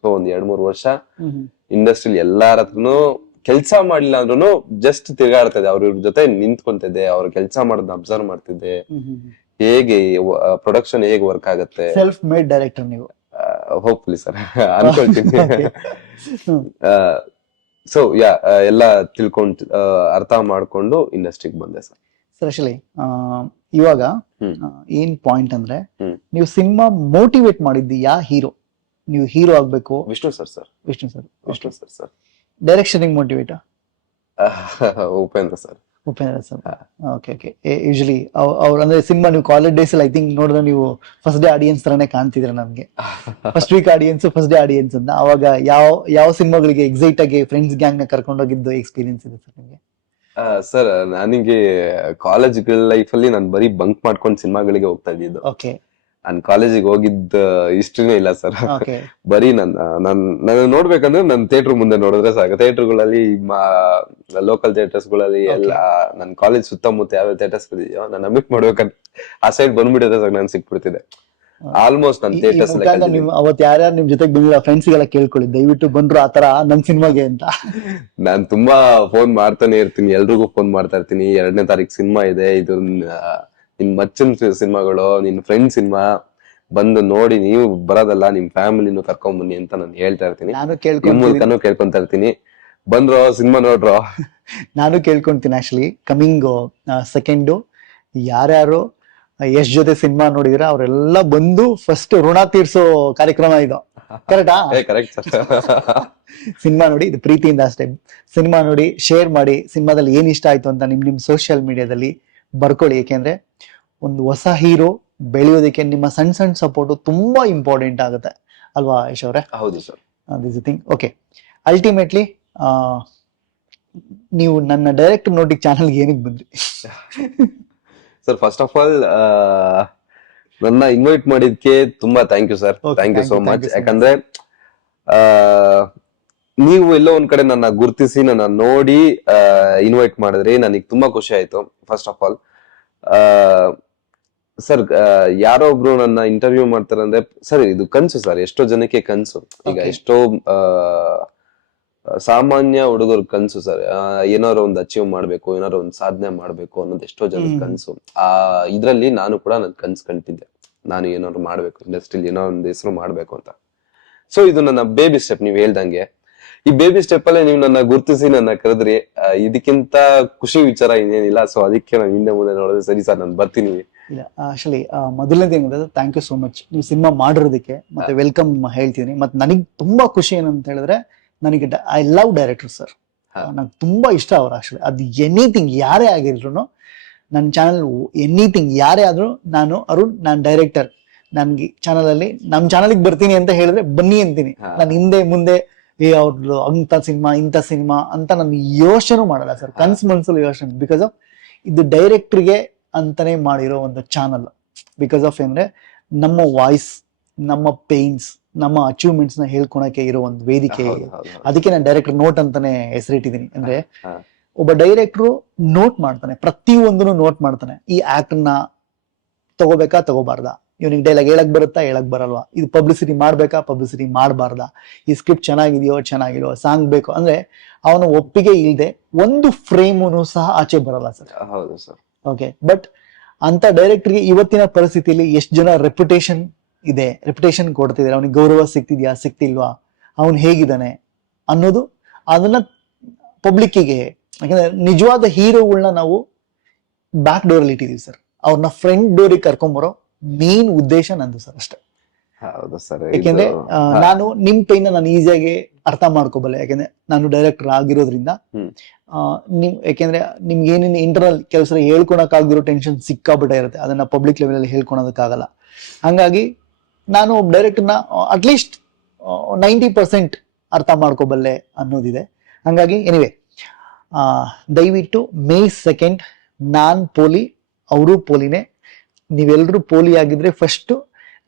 ಸೊ ಒಂದ್ 2-3 ವರ್ಷ ಇಂಡಸ್ಟ್ರಿಲಿ ಎಲ್ಲಾರ ಹತ್ರನು ಕೆಲ್ಸ ಮಾಡ್ಲಿಲ್ಲ ಅಂದ್ರೂ ಜಸ್ಟ್ ತಿರ್ಗಾಡ್ತಿದ್ದೆ, ಅವ್ರ ಜೊತೆ ನಿಂತ್ಕೊಂತಿದ್ದೆ, ಅವ್ರ ಕೆಲ್ಸ ಮಾಡೋದನ್ನ ಅಬ್ಸರ್ವ್ ಮಾಡ್ತಿದ್ದೆ, ಹೇಗೆ ಪ್ರೊಡಕ್ಷನ್ ಹೇಗೆ ವರ್ಕ್ ಆಗುತ್ತೆ. ಸೆಲ್ಫ್ ಮೇಡ್ ಡೈರೆಕ್ಟರ್ ನೀವು? ಹೋಪ್ಫುಲಿ ಸರ್, ಅನ್ಕೊಳ್ತೀನಿ. ಸೊ ಎಲ್ಲ ತಿಳ್ಕೊಂಡ್ ಅರ್ಥ ಮಾಡ್ಕೊಂಡು ಇಂಡಸ್ಟ್ರಿಗೆ ಬಂದೆ ಸರ್. ಆಕ್ಚುಲಿ ಇವಾಗ ಏನ್ ಪಾಯಿಂಟ್ ಅಂದ್ರೆ, ನೀವು ಸಿನಿಮಾ ಮೋಟಿವೇಟ್ ಮಾಡಿದ್ದು ಯಾ ಹೀರೋ? ನೀವು ಹೀರೋ ಆಗ್ಬೇಕು? Vishnu sir Vishnu sir. Sir direction motivate? Upendra sir. Upendra sir. Okay. Usually ಅವ್ರು ಅಂದ್ರೆ ಸಿನಿಮಾ ನೀವು ಕಾಲೇಜ್ ಡೇಸ್ ಅಲ್ಲಿ ಐ ಥಿಂಕ್ ನೋಡಿದ್ರೆ ನೀವು ಫಸ್ಟ್ ಡೇ ಆಡಿಯನ್ಸ್ ತರಾನೇ ಕಾಣ್ತಿದ್ರೆ ನಮ್ಗೆ. First week audience, first day audience ಅಂತ. ಅವಾಗ ಯಾವ ಸಿನಿಮಾಗಳಿಗೆ ಎಕ್ಸೈಟ್ ಆಗಿ ಫ್ರೆಂಡ್ಸ್ ಗ್ಯಾಂಗ್ ನ ಕರ್ಕೊಂಡು ಹೋಗಿದ್ದು ಎಕ್ಸ್ಪೀರಿಯನ್ಸ್ ಇದೆ ಸರ್ ನಿಮ್ಗೆ? ಸರ್ ನನಗೆ ಕಾಲೇಜ್ ಲೈಫ್ ಅಲ್ಲಿ ನಾನು ಬರೀ ಬಂಕ್ ಮಾಡ್ಕೊಂಡು ಸಿನಿಮಾಗಳಿಗೆ ಹೋಗ್ತಾ ಇದ್ದಿದ್ದು. ಓಕೆ. ನಾನ್ ಕಾಲೇಜಿಗೆ ಹೋಗಿದ್ದ ಹಿಸ್ಟ್ರಿನೇ ಇಲ್ಲ ಸರ್. ಓಕೆ. ಬರೀ ನನ್ನ ನೋಡ್ಬೇಕಂದ್ರೆ ನನ್ ಥಿಯೇಟರ್ ಮುಂದೆ ನೋಡಿದ್ರೆ ಸಾಕು. ಥಿಯೇಟರ್ಗಳಲ್ಲಿ ಲೋಕಲ್ ಥಿಯೇಟರ್ಸ್ಗಳಲ್ಲಿ ಎಲ್ಲ ನನ್ ಕಾಲೇಜ್ ಸುತ್ತಮುತ್ತ ಯಾವ ಥಿಯೇಟರ್ಸ್ ಇದೆಯೋ ನಾನು ಮೀಟ್ ಮಾಡ್ಬೇಕಂತ ಆ ಸೈಡ್ ಬಂದ್ಬಿಟ್ಟಿದೆ ಸರ್. ನಾನು ಸಿಕ್ಬಿಡ್ತಿದೆ ಆಲ್ಮೋಸ್ಟ್ ನನ್ನ ಥಿಯೇಟರ್ಸ್. ಅವತ್ತು ಯಾರ್ಯಾರು ನಿಮ್ ಜೊತೆಗೆ ಬಂದಿಲ್ಲ ಫ್ರೆಂಡ್ಸ್ ಗೆಲ್ಲ ಕೇಳ್ಕೊಳ್ಳಿ, ದಯವಿಟ್ಟು ಬಂದ್ರು ಆತರ ನಮ್ ಸಿನಿಮಾಗೆ ಅಂತ. ನಾನ್ ತುಂಬಾ ಫೋನ್ ಮಾಡ್ತಾನೆ ಇರ್ತೀನಿ, ಎಲ್ರಿಗೂ ಫೋನ್ ಮಾಡ್ತಾ ಇರ್ತೀನಿ. 2ನೇ ತಾರೀಕು ಸಿನಿಮಾ ಇದೆ, ಇದು ನಿನ್ ಮಚ್ಚನ್ ಸಿನಿಮಾಗಳು, ನಿನ್ ಫ್ರೆಂಡ್ ಸಿನಿಮಾ, ಬಂದು ನೋಡಿ, ನೀವು ಬರೋದಲ್ಲ ನಿಮ್ ಫ್ಯಾಮಿಲಿನೂ ಕರ್ಕೊಂಡ್ ಬನ್ನಿ ಅಂತ ನಾನು ಹೇಳ್ತಾ ಇರ್ತೀನಿ. ನಿಮ್ ಮೂಲಕನೂ ಕೇಳ್ಕೊಂತ ಇರ್ತೀನಿ, ಬಂದ್ರೋ ಸಿನಿಮಾ ನೋಡ್ರೋ. ನಾನು ಕೇಳ್ಕೊಂತೀನಿ ಆಕ್ಚುಲಿ. ಕಮಿಂಗ್ 2nd ಯಾರ್ಯಾರು ಯಶ್ ಜೊತೆ ಸಿನಿಮಾ ನೋಡಿದಿರ ಅವರೆಲ್ಲ ಬಂದು ಫಸ್ಟ್ ಋಣ ತೀರ್ಸೋ ಕಾರ್ಯಕ್ರಮ ಇದು. ಕರೆಕ್ಟಾ? Correct sir. ಸಿನಿಮಾ ನೋಡಿ, ಇದು ಪ್ರೀತಿಯಿಂದ ಅಷ್ಟೇ. ಸಿನಿಮಾ ನೋಡಿ, ಶೇರ್ ಮಾಡಿ, ಸಿನಿಮಾದಲ್ಲಿ ಏನ್ ಇಷ್ಟ ಆಯ್ತು ಅಂತ ನಿಮ್ ಸೋಷಿಯಲ್ ಮೀಡಿಯಾದಲ್ಲಿ ಬರ್ಕೊಳ್ಳಿ. ಯಾಕೆಂದ್ರೆ ಒಂದು ಹೊಸ ಹೀರೋ ಬೆಳೆಯೋದಕ್ಕೆ ನಿಮ್ಮ ಸಣ್ಣ ಸಪೋರ್ಟ್ ತುಂಬಾ ಇಂಪಾರ್ಟೆಂಟ್ ಆಗುತ್ತೆ ಅಲ್ವಾ ಯಶ್ ಅವರೇ? ಹೌದು sir. This thing. Okay, ultimately ನೀವು ನನ್ನ ಡೈರೆಕ್ಟ್ ನೋಟಿಕ್ ಚಾನಲ್ಗೆ ಏನಕ್ಕೆ ಬಂದ್ರಿ ಸರ್? ಫಸ್ಟ್ ಆಫ್ ಆಲ್ ನನ್ನ ಇನ್ವೈಟ್ ಮಾಡಿದ್ಕೆ ತುಂಬಾ thank you sir. Thank you so much. ಯಾಕಂದ್ರೆ ನೀವು ಎಲ್ಲೋ ಒಂದ್ ಕಡೆ ನನ್ನ ಗುರ್ತಿಸಿ ನನ್ನ ನೋಡಿ ಇನ್ವೈಟ್ ಮಾಡಿದ್ರಿ, ನನಗೆ ತುಂಬಾ ಖುಷಿ ಆಯ್ತು. ಫಸ್ಟ್ ಆಫ್ ಆಲ್ ಸರ್, ಯಾರೋ ಒಬ್ರು ನನ್ನ ಇಂಟರ್ವ್ಯೂ ಮಾಡ್ತಾರೆ ಅಂದ್ರೆ ಸರ್ ಇದು ಕನ್ಸು ಸರ್, ಎಷ್ಟೋ ಜನಕ್ಕೆ ಕನ್ಸು. ಈಗ ಎಷ್ಟೋ ಸಾಮಾನ್ಯ ಹುಡುಗರ ಕನ್ಸು ಸರ್, ಏನಾದ್ರು ಒಂದು ಅಚೀವ್ ಮಾಡ್ಬೇಕು, ಏನಾದ್ರು ಒಂದು ಸಾಧನೆ ಮಾಡ್ಬೇಕು ಅನ್ನೋದು ಎಷ್ಟೋ ಜನದ ಕನ್ಸು. ಇದ್ರಲ್ಲಿ ನಾನು ಕೂಡ ನನ್ ಕನ್ಸು ಕಂಡಿದ್ದೆ, ನಾನು ಏನಾದ್ರು ಮಾಡ್ಬೇಕು, ಇಂಡಸ್ಟ್ರಿಲಿ ಏನೋ ಒಂದು ಹೆಸರು ಮಾಡ್ಬೇಕು ಅಂತ. ಸೊ ಇದು ನನ್ನ ಬೇಬಿ ಸ್ಟೆಪ್. ನೀವ್ ಹೇಳ್ದಂಗೆ ಈ ಬೇಬಿ ಸ್ಟೆಪ್ ಅಲ್ಲೇ ನೀವು ನನ್ನ ಗುರ್ತಿಸಿ ನನ್ನ ಕರೆದ್ರಿ, ಇದಕ್ಕಿಂತ ಖುಷಿ ವಿಚಾರ ಇನ್ನೇನಿಲ್ಲ. ಸೊ ಅದಕ್ಕೆ ನಾನು ಹಿಂದೆ ಮುಂದೆ ನೋಡಿದ್ರೆ ಸರಿ ಸರ್ ನಾನು ಬರ್ತೀನಿ. ಇಲ್ಲ, ಆಕ್ಚುಲಿ ಮೊದಲನೇದು ಏನಂದ್ರೆ ಥ್ಯಾಂಕ್ ಯು ಸೋ ಮಚ್ ನೀವು ಸಿನಿಮಾ ಮಾಡಿರೋದಕ್ಕೆ, ಮತ್ತೆ ವೆಲ್ಕಮ್ ಹೇಳ್ತೀನಿ. ಮತ್ತೆ ನನಗೆ ತುಂಬಾ ಖುಷಿ ಏನಂತ ಹೇಳಿದ್ರೆ, ನನಗೆ ಐ ಲವ್ ಡೈರೆಕ್ಟರ್ ಸರ್. ನಂಗೆ ತುಂಬಾ ಇಷ್ಟ ಅವ್ರು. ಆಕ್ಚುಲಿ ಅದು ಎನಿಥಿಂಗ್ ಯಾರೇ ಆಗಿದ್ರು ನನ್ನ ಚಾನಲ್, ಎನಿಥಿಂಗ್ ಯಾರೇ ಆದ್ರೂ ನಾನು ಅರುಣ್, ನಾನ್ ಡೈರೆಕ್ಟರ್, ನನ್ಗೆ ಚಾನಲ್ ಅಲ್ಲಿ ನಮ್ ಚಾನಲ್ಗೆ ಬರ್ತೀನಿ ಅಂತ ಹೇಳಿದ್ರೆ ಬನ್ನಿ ಅಂತೀನಿ. ನಾನು ಹಿಂದೆ ಮುಂದೆ ಅವ್ರದ್ದು ಅಂತ ಸಿನಿಮಾ ಇಂಥ ಸಿನಿಮಾ ಅಂತ ನಾನು ಯೋಚನೆ ಮಾಡಲ್ಲ ಸರ್, ಮನ್ಸಲ್ಲಿ ಯೋಚನೆ. ಬಿಕಾಸ್ ಆಫ್ ಇದು ಡೈರೆಕ್ಟರ್ಗೆ ಅಂತಾನೆ ಮಾಡಿರೋ ಒಂದು ಚಾನಲ್. ಬಿಕಾಸ್ ಆಫ್ ಅಂದ್ರೆ ನಮ್ಮ ವಾಯ್ಸ್, ನಮ್ಮ ಪೇನ್ಸ್, ನಮ್ಮ ಅಚೀವ್ಮೆಂಟ್ಸ್ ನ ಹೇಳ್ಕೊಳಕ್ಕೆ ಇರೋ ಒಂದು ವೇದಿಕೆ. ಅದಕ್ಕೆ ನಾನು ಡೈರೆಕ್ಟರ್ ನೋಟ್ ಅಂತಾನೆ ಹೆಸರಿಟ್ಟಿದ್ದೀನಿ. ಅಂದ್ರೆ ಒಬ್ಬ ಡೈರೆಕ್ಟ್ರು ನೋಟ್ ಮಾಡ್ತಾನೆ, ಪ್ರತಿಯೊಂದನ್ನು ನೋಟ್ ಮಾಡ್ತಾನೆ. ಈ ಆಕ್ಟ್ ನ ತಗೋಬೇಕಾ ತಗೋಬಾರ್ದಾ, ಇವನಿಗೆ ಡೈಲಾಗ್ ಹೇಳಕ್ ಬರುತ್ತಾ ಹೇಳಕ್ ಬರಲ್ವಾ, ಇದು ಪಬ್ಲಿಸಿಟಿ ಮಾಡ್ಬೇಕಾ ಪಬ್ಲಿಸಿಟಿ ಮಾಡಬಾರ್ದಾ, ಈ ಸ್ಕ್ರಿಪ್ಟ್ ಚೆನ್ನಾಗಿದೆಯೋ ಚೆನ್ನಾಗಿಲ್ವೋ, ಸಾಂಗ್ ಬೇಕು ಅಂದ್ರೆ ಅವನ ಒಪ್ಪಿಗೆ ಇಲ್ಲದೆ ಒಂದು ಫ್ರೇಮುನು ಸಹ ಆಚೆ ಬರಲ್ಲ ಸರ್. ಹೌದು ಸರ್. ಓಕೆ, ಬಟ್ ಅಂತ ಡೈರೆಕ್ಟರ್ಗೆ ಇವತ್ತಿನ ಪರಿಸ್ಥಿತಿಯಲ್ಲಿ ಎಷ್ಟು ಜನ ರೆಪ್ಯುಟೇಷನ್ ಇದೆ, ರೆಪ್ಯುಟೇಷನ್ ಕೊಡ್ತಿದ್ದಾರೆ, ಅವನಿಗೆ ಗೌರವ ಸಿಗ್ತಿದ್ಯಾ ಸಿಗ್ತಿಲ್ವಾ, ಅವನು ಹೇಗಿದ್ದಾನೆ ಅನ್ನೋದು ಅದನ್ನ ಪಬ್ಲಿಕ್ಕಿಗೆ. ಯಾಕಂದ್ರೆ ನಿಜವಾದ ಹೀರೋಗಳನ್ನ ನಾವು ಬ್ಯಾಕ್ ಡೋರ್ ಅಲ್ಲಿ ಇಟ್ಟಿದೀವಿ ಸರ್, ಅವ್ರನ್ನ ಫ್ರಂಟ್ ಡೋರಿಗೆ ಕರ್ಕೊಂಬರೋ ಮೇನ್ ಉದ್ದೇಶ ನಂದು ಸರ್ ಅಷ್ಟೇ. ಹೌದು ಸರ್. ಯಾಕೆಂದ್ರೆ ನಾನು ನಿಮ್ ಪೈನ್ ನಾನು ಈಸಿಯಾಗಿ ಅರ್ಥ ಮಾಡ್ಕೋಬಲ್ಲೆ. ಯಾಕೆಂದ್ರೆ ನಾನು ಡೈರೆಕ್ಟರ್ ಆಗಿರೋದ್ರಿಂದ ಯಾಕೆಂದ್ರೆ ನಿಮ್ಗೆ ಏನೇನು ಇಂಟರ್ನಲ್ ಕೆಲಸ ಹೇಳ್ಕೊಳಕ್ ಆಗಿರೋ ಟೆನ್ಷನ್ ಸಿಕ್ಕಾಬಿಟ್ಟೆ ಇರುತ್ತೆ, ಅದನ್ನ ಪಬ್ಲಿಕ್ ಲೆವೆಲ್ ಅಲ್ಲಿ ಹೇಳ್ಕೊಳೋದಕ್ಕಾಗಲ್ಲ. ಹಂಗಾಗಿ ನಾನು ಡೈರೆಕ್ಟರ್ನ ಅಟ್ಲೀಸ್ಟ್ 90% ಅರ್ಥ ಮಾಡ್ಕೋಬಲ್ಲೆ ಅನ್ನೋದಿದೆ. ಹಂಗಾಗಿ ಎನಿವೆ, ದಯವಿಟ್ಟು May 2 ನಾನ್ ಪೋಲಿ, ಅವರು ಪೋಲಿನೇ. ನೀವೆಲ್ಲರೂ ಪೋಲಿ ಆಗಿದ್ರೆ ಫಸ್ಟ್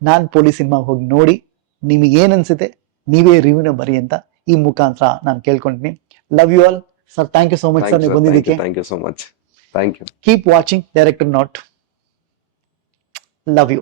ನಾನ್ ಪೋಲಿ ಸಿನಿಮಾಗೆ ಹೋಗಿ ನೋಡಿ, ನಿಮಗೆ ಏನ್ ಅನ್ಸುತ್ತೆ ನೀವೇ ರಿವ್ಯೂನ ಬರಿ ಅಂತ ಈ ಮುಖಾಂತರ ನಾನು ಕೇಳ್ಕೊಂತೀನಿ. Love you all sir. Thank you so much sir ನೀವು ಬಂದಿದ್ದಕ್ಕೆ. Thank you so much. Thank you. Keep watching director note. Love you.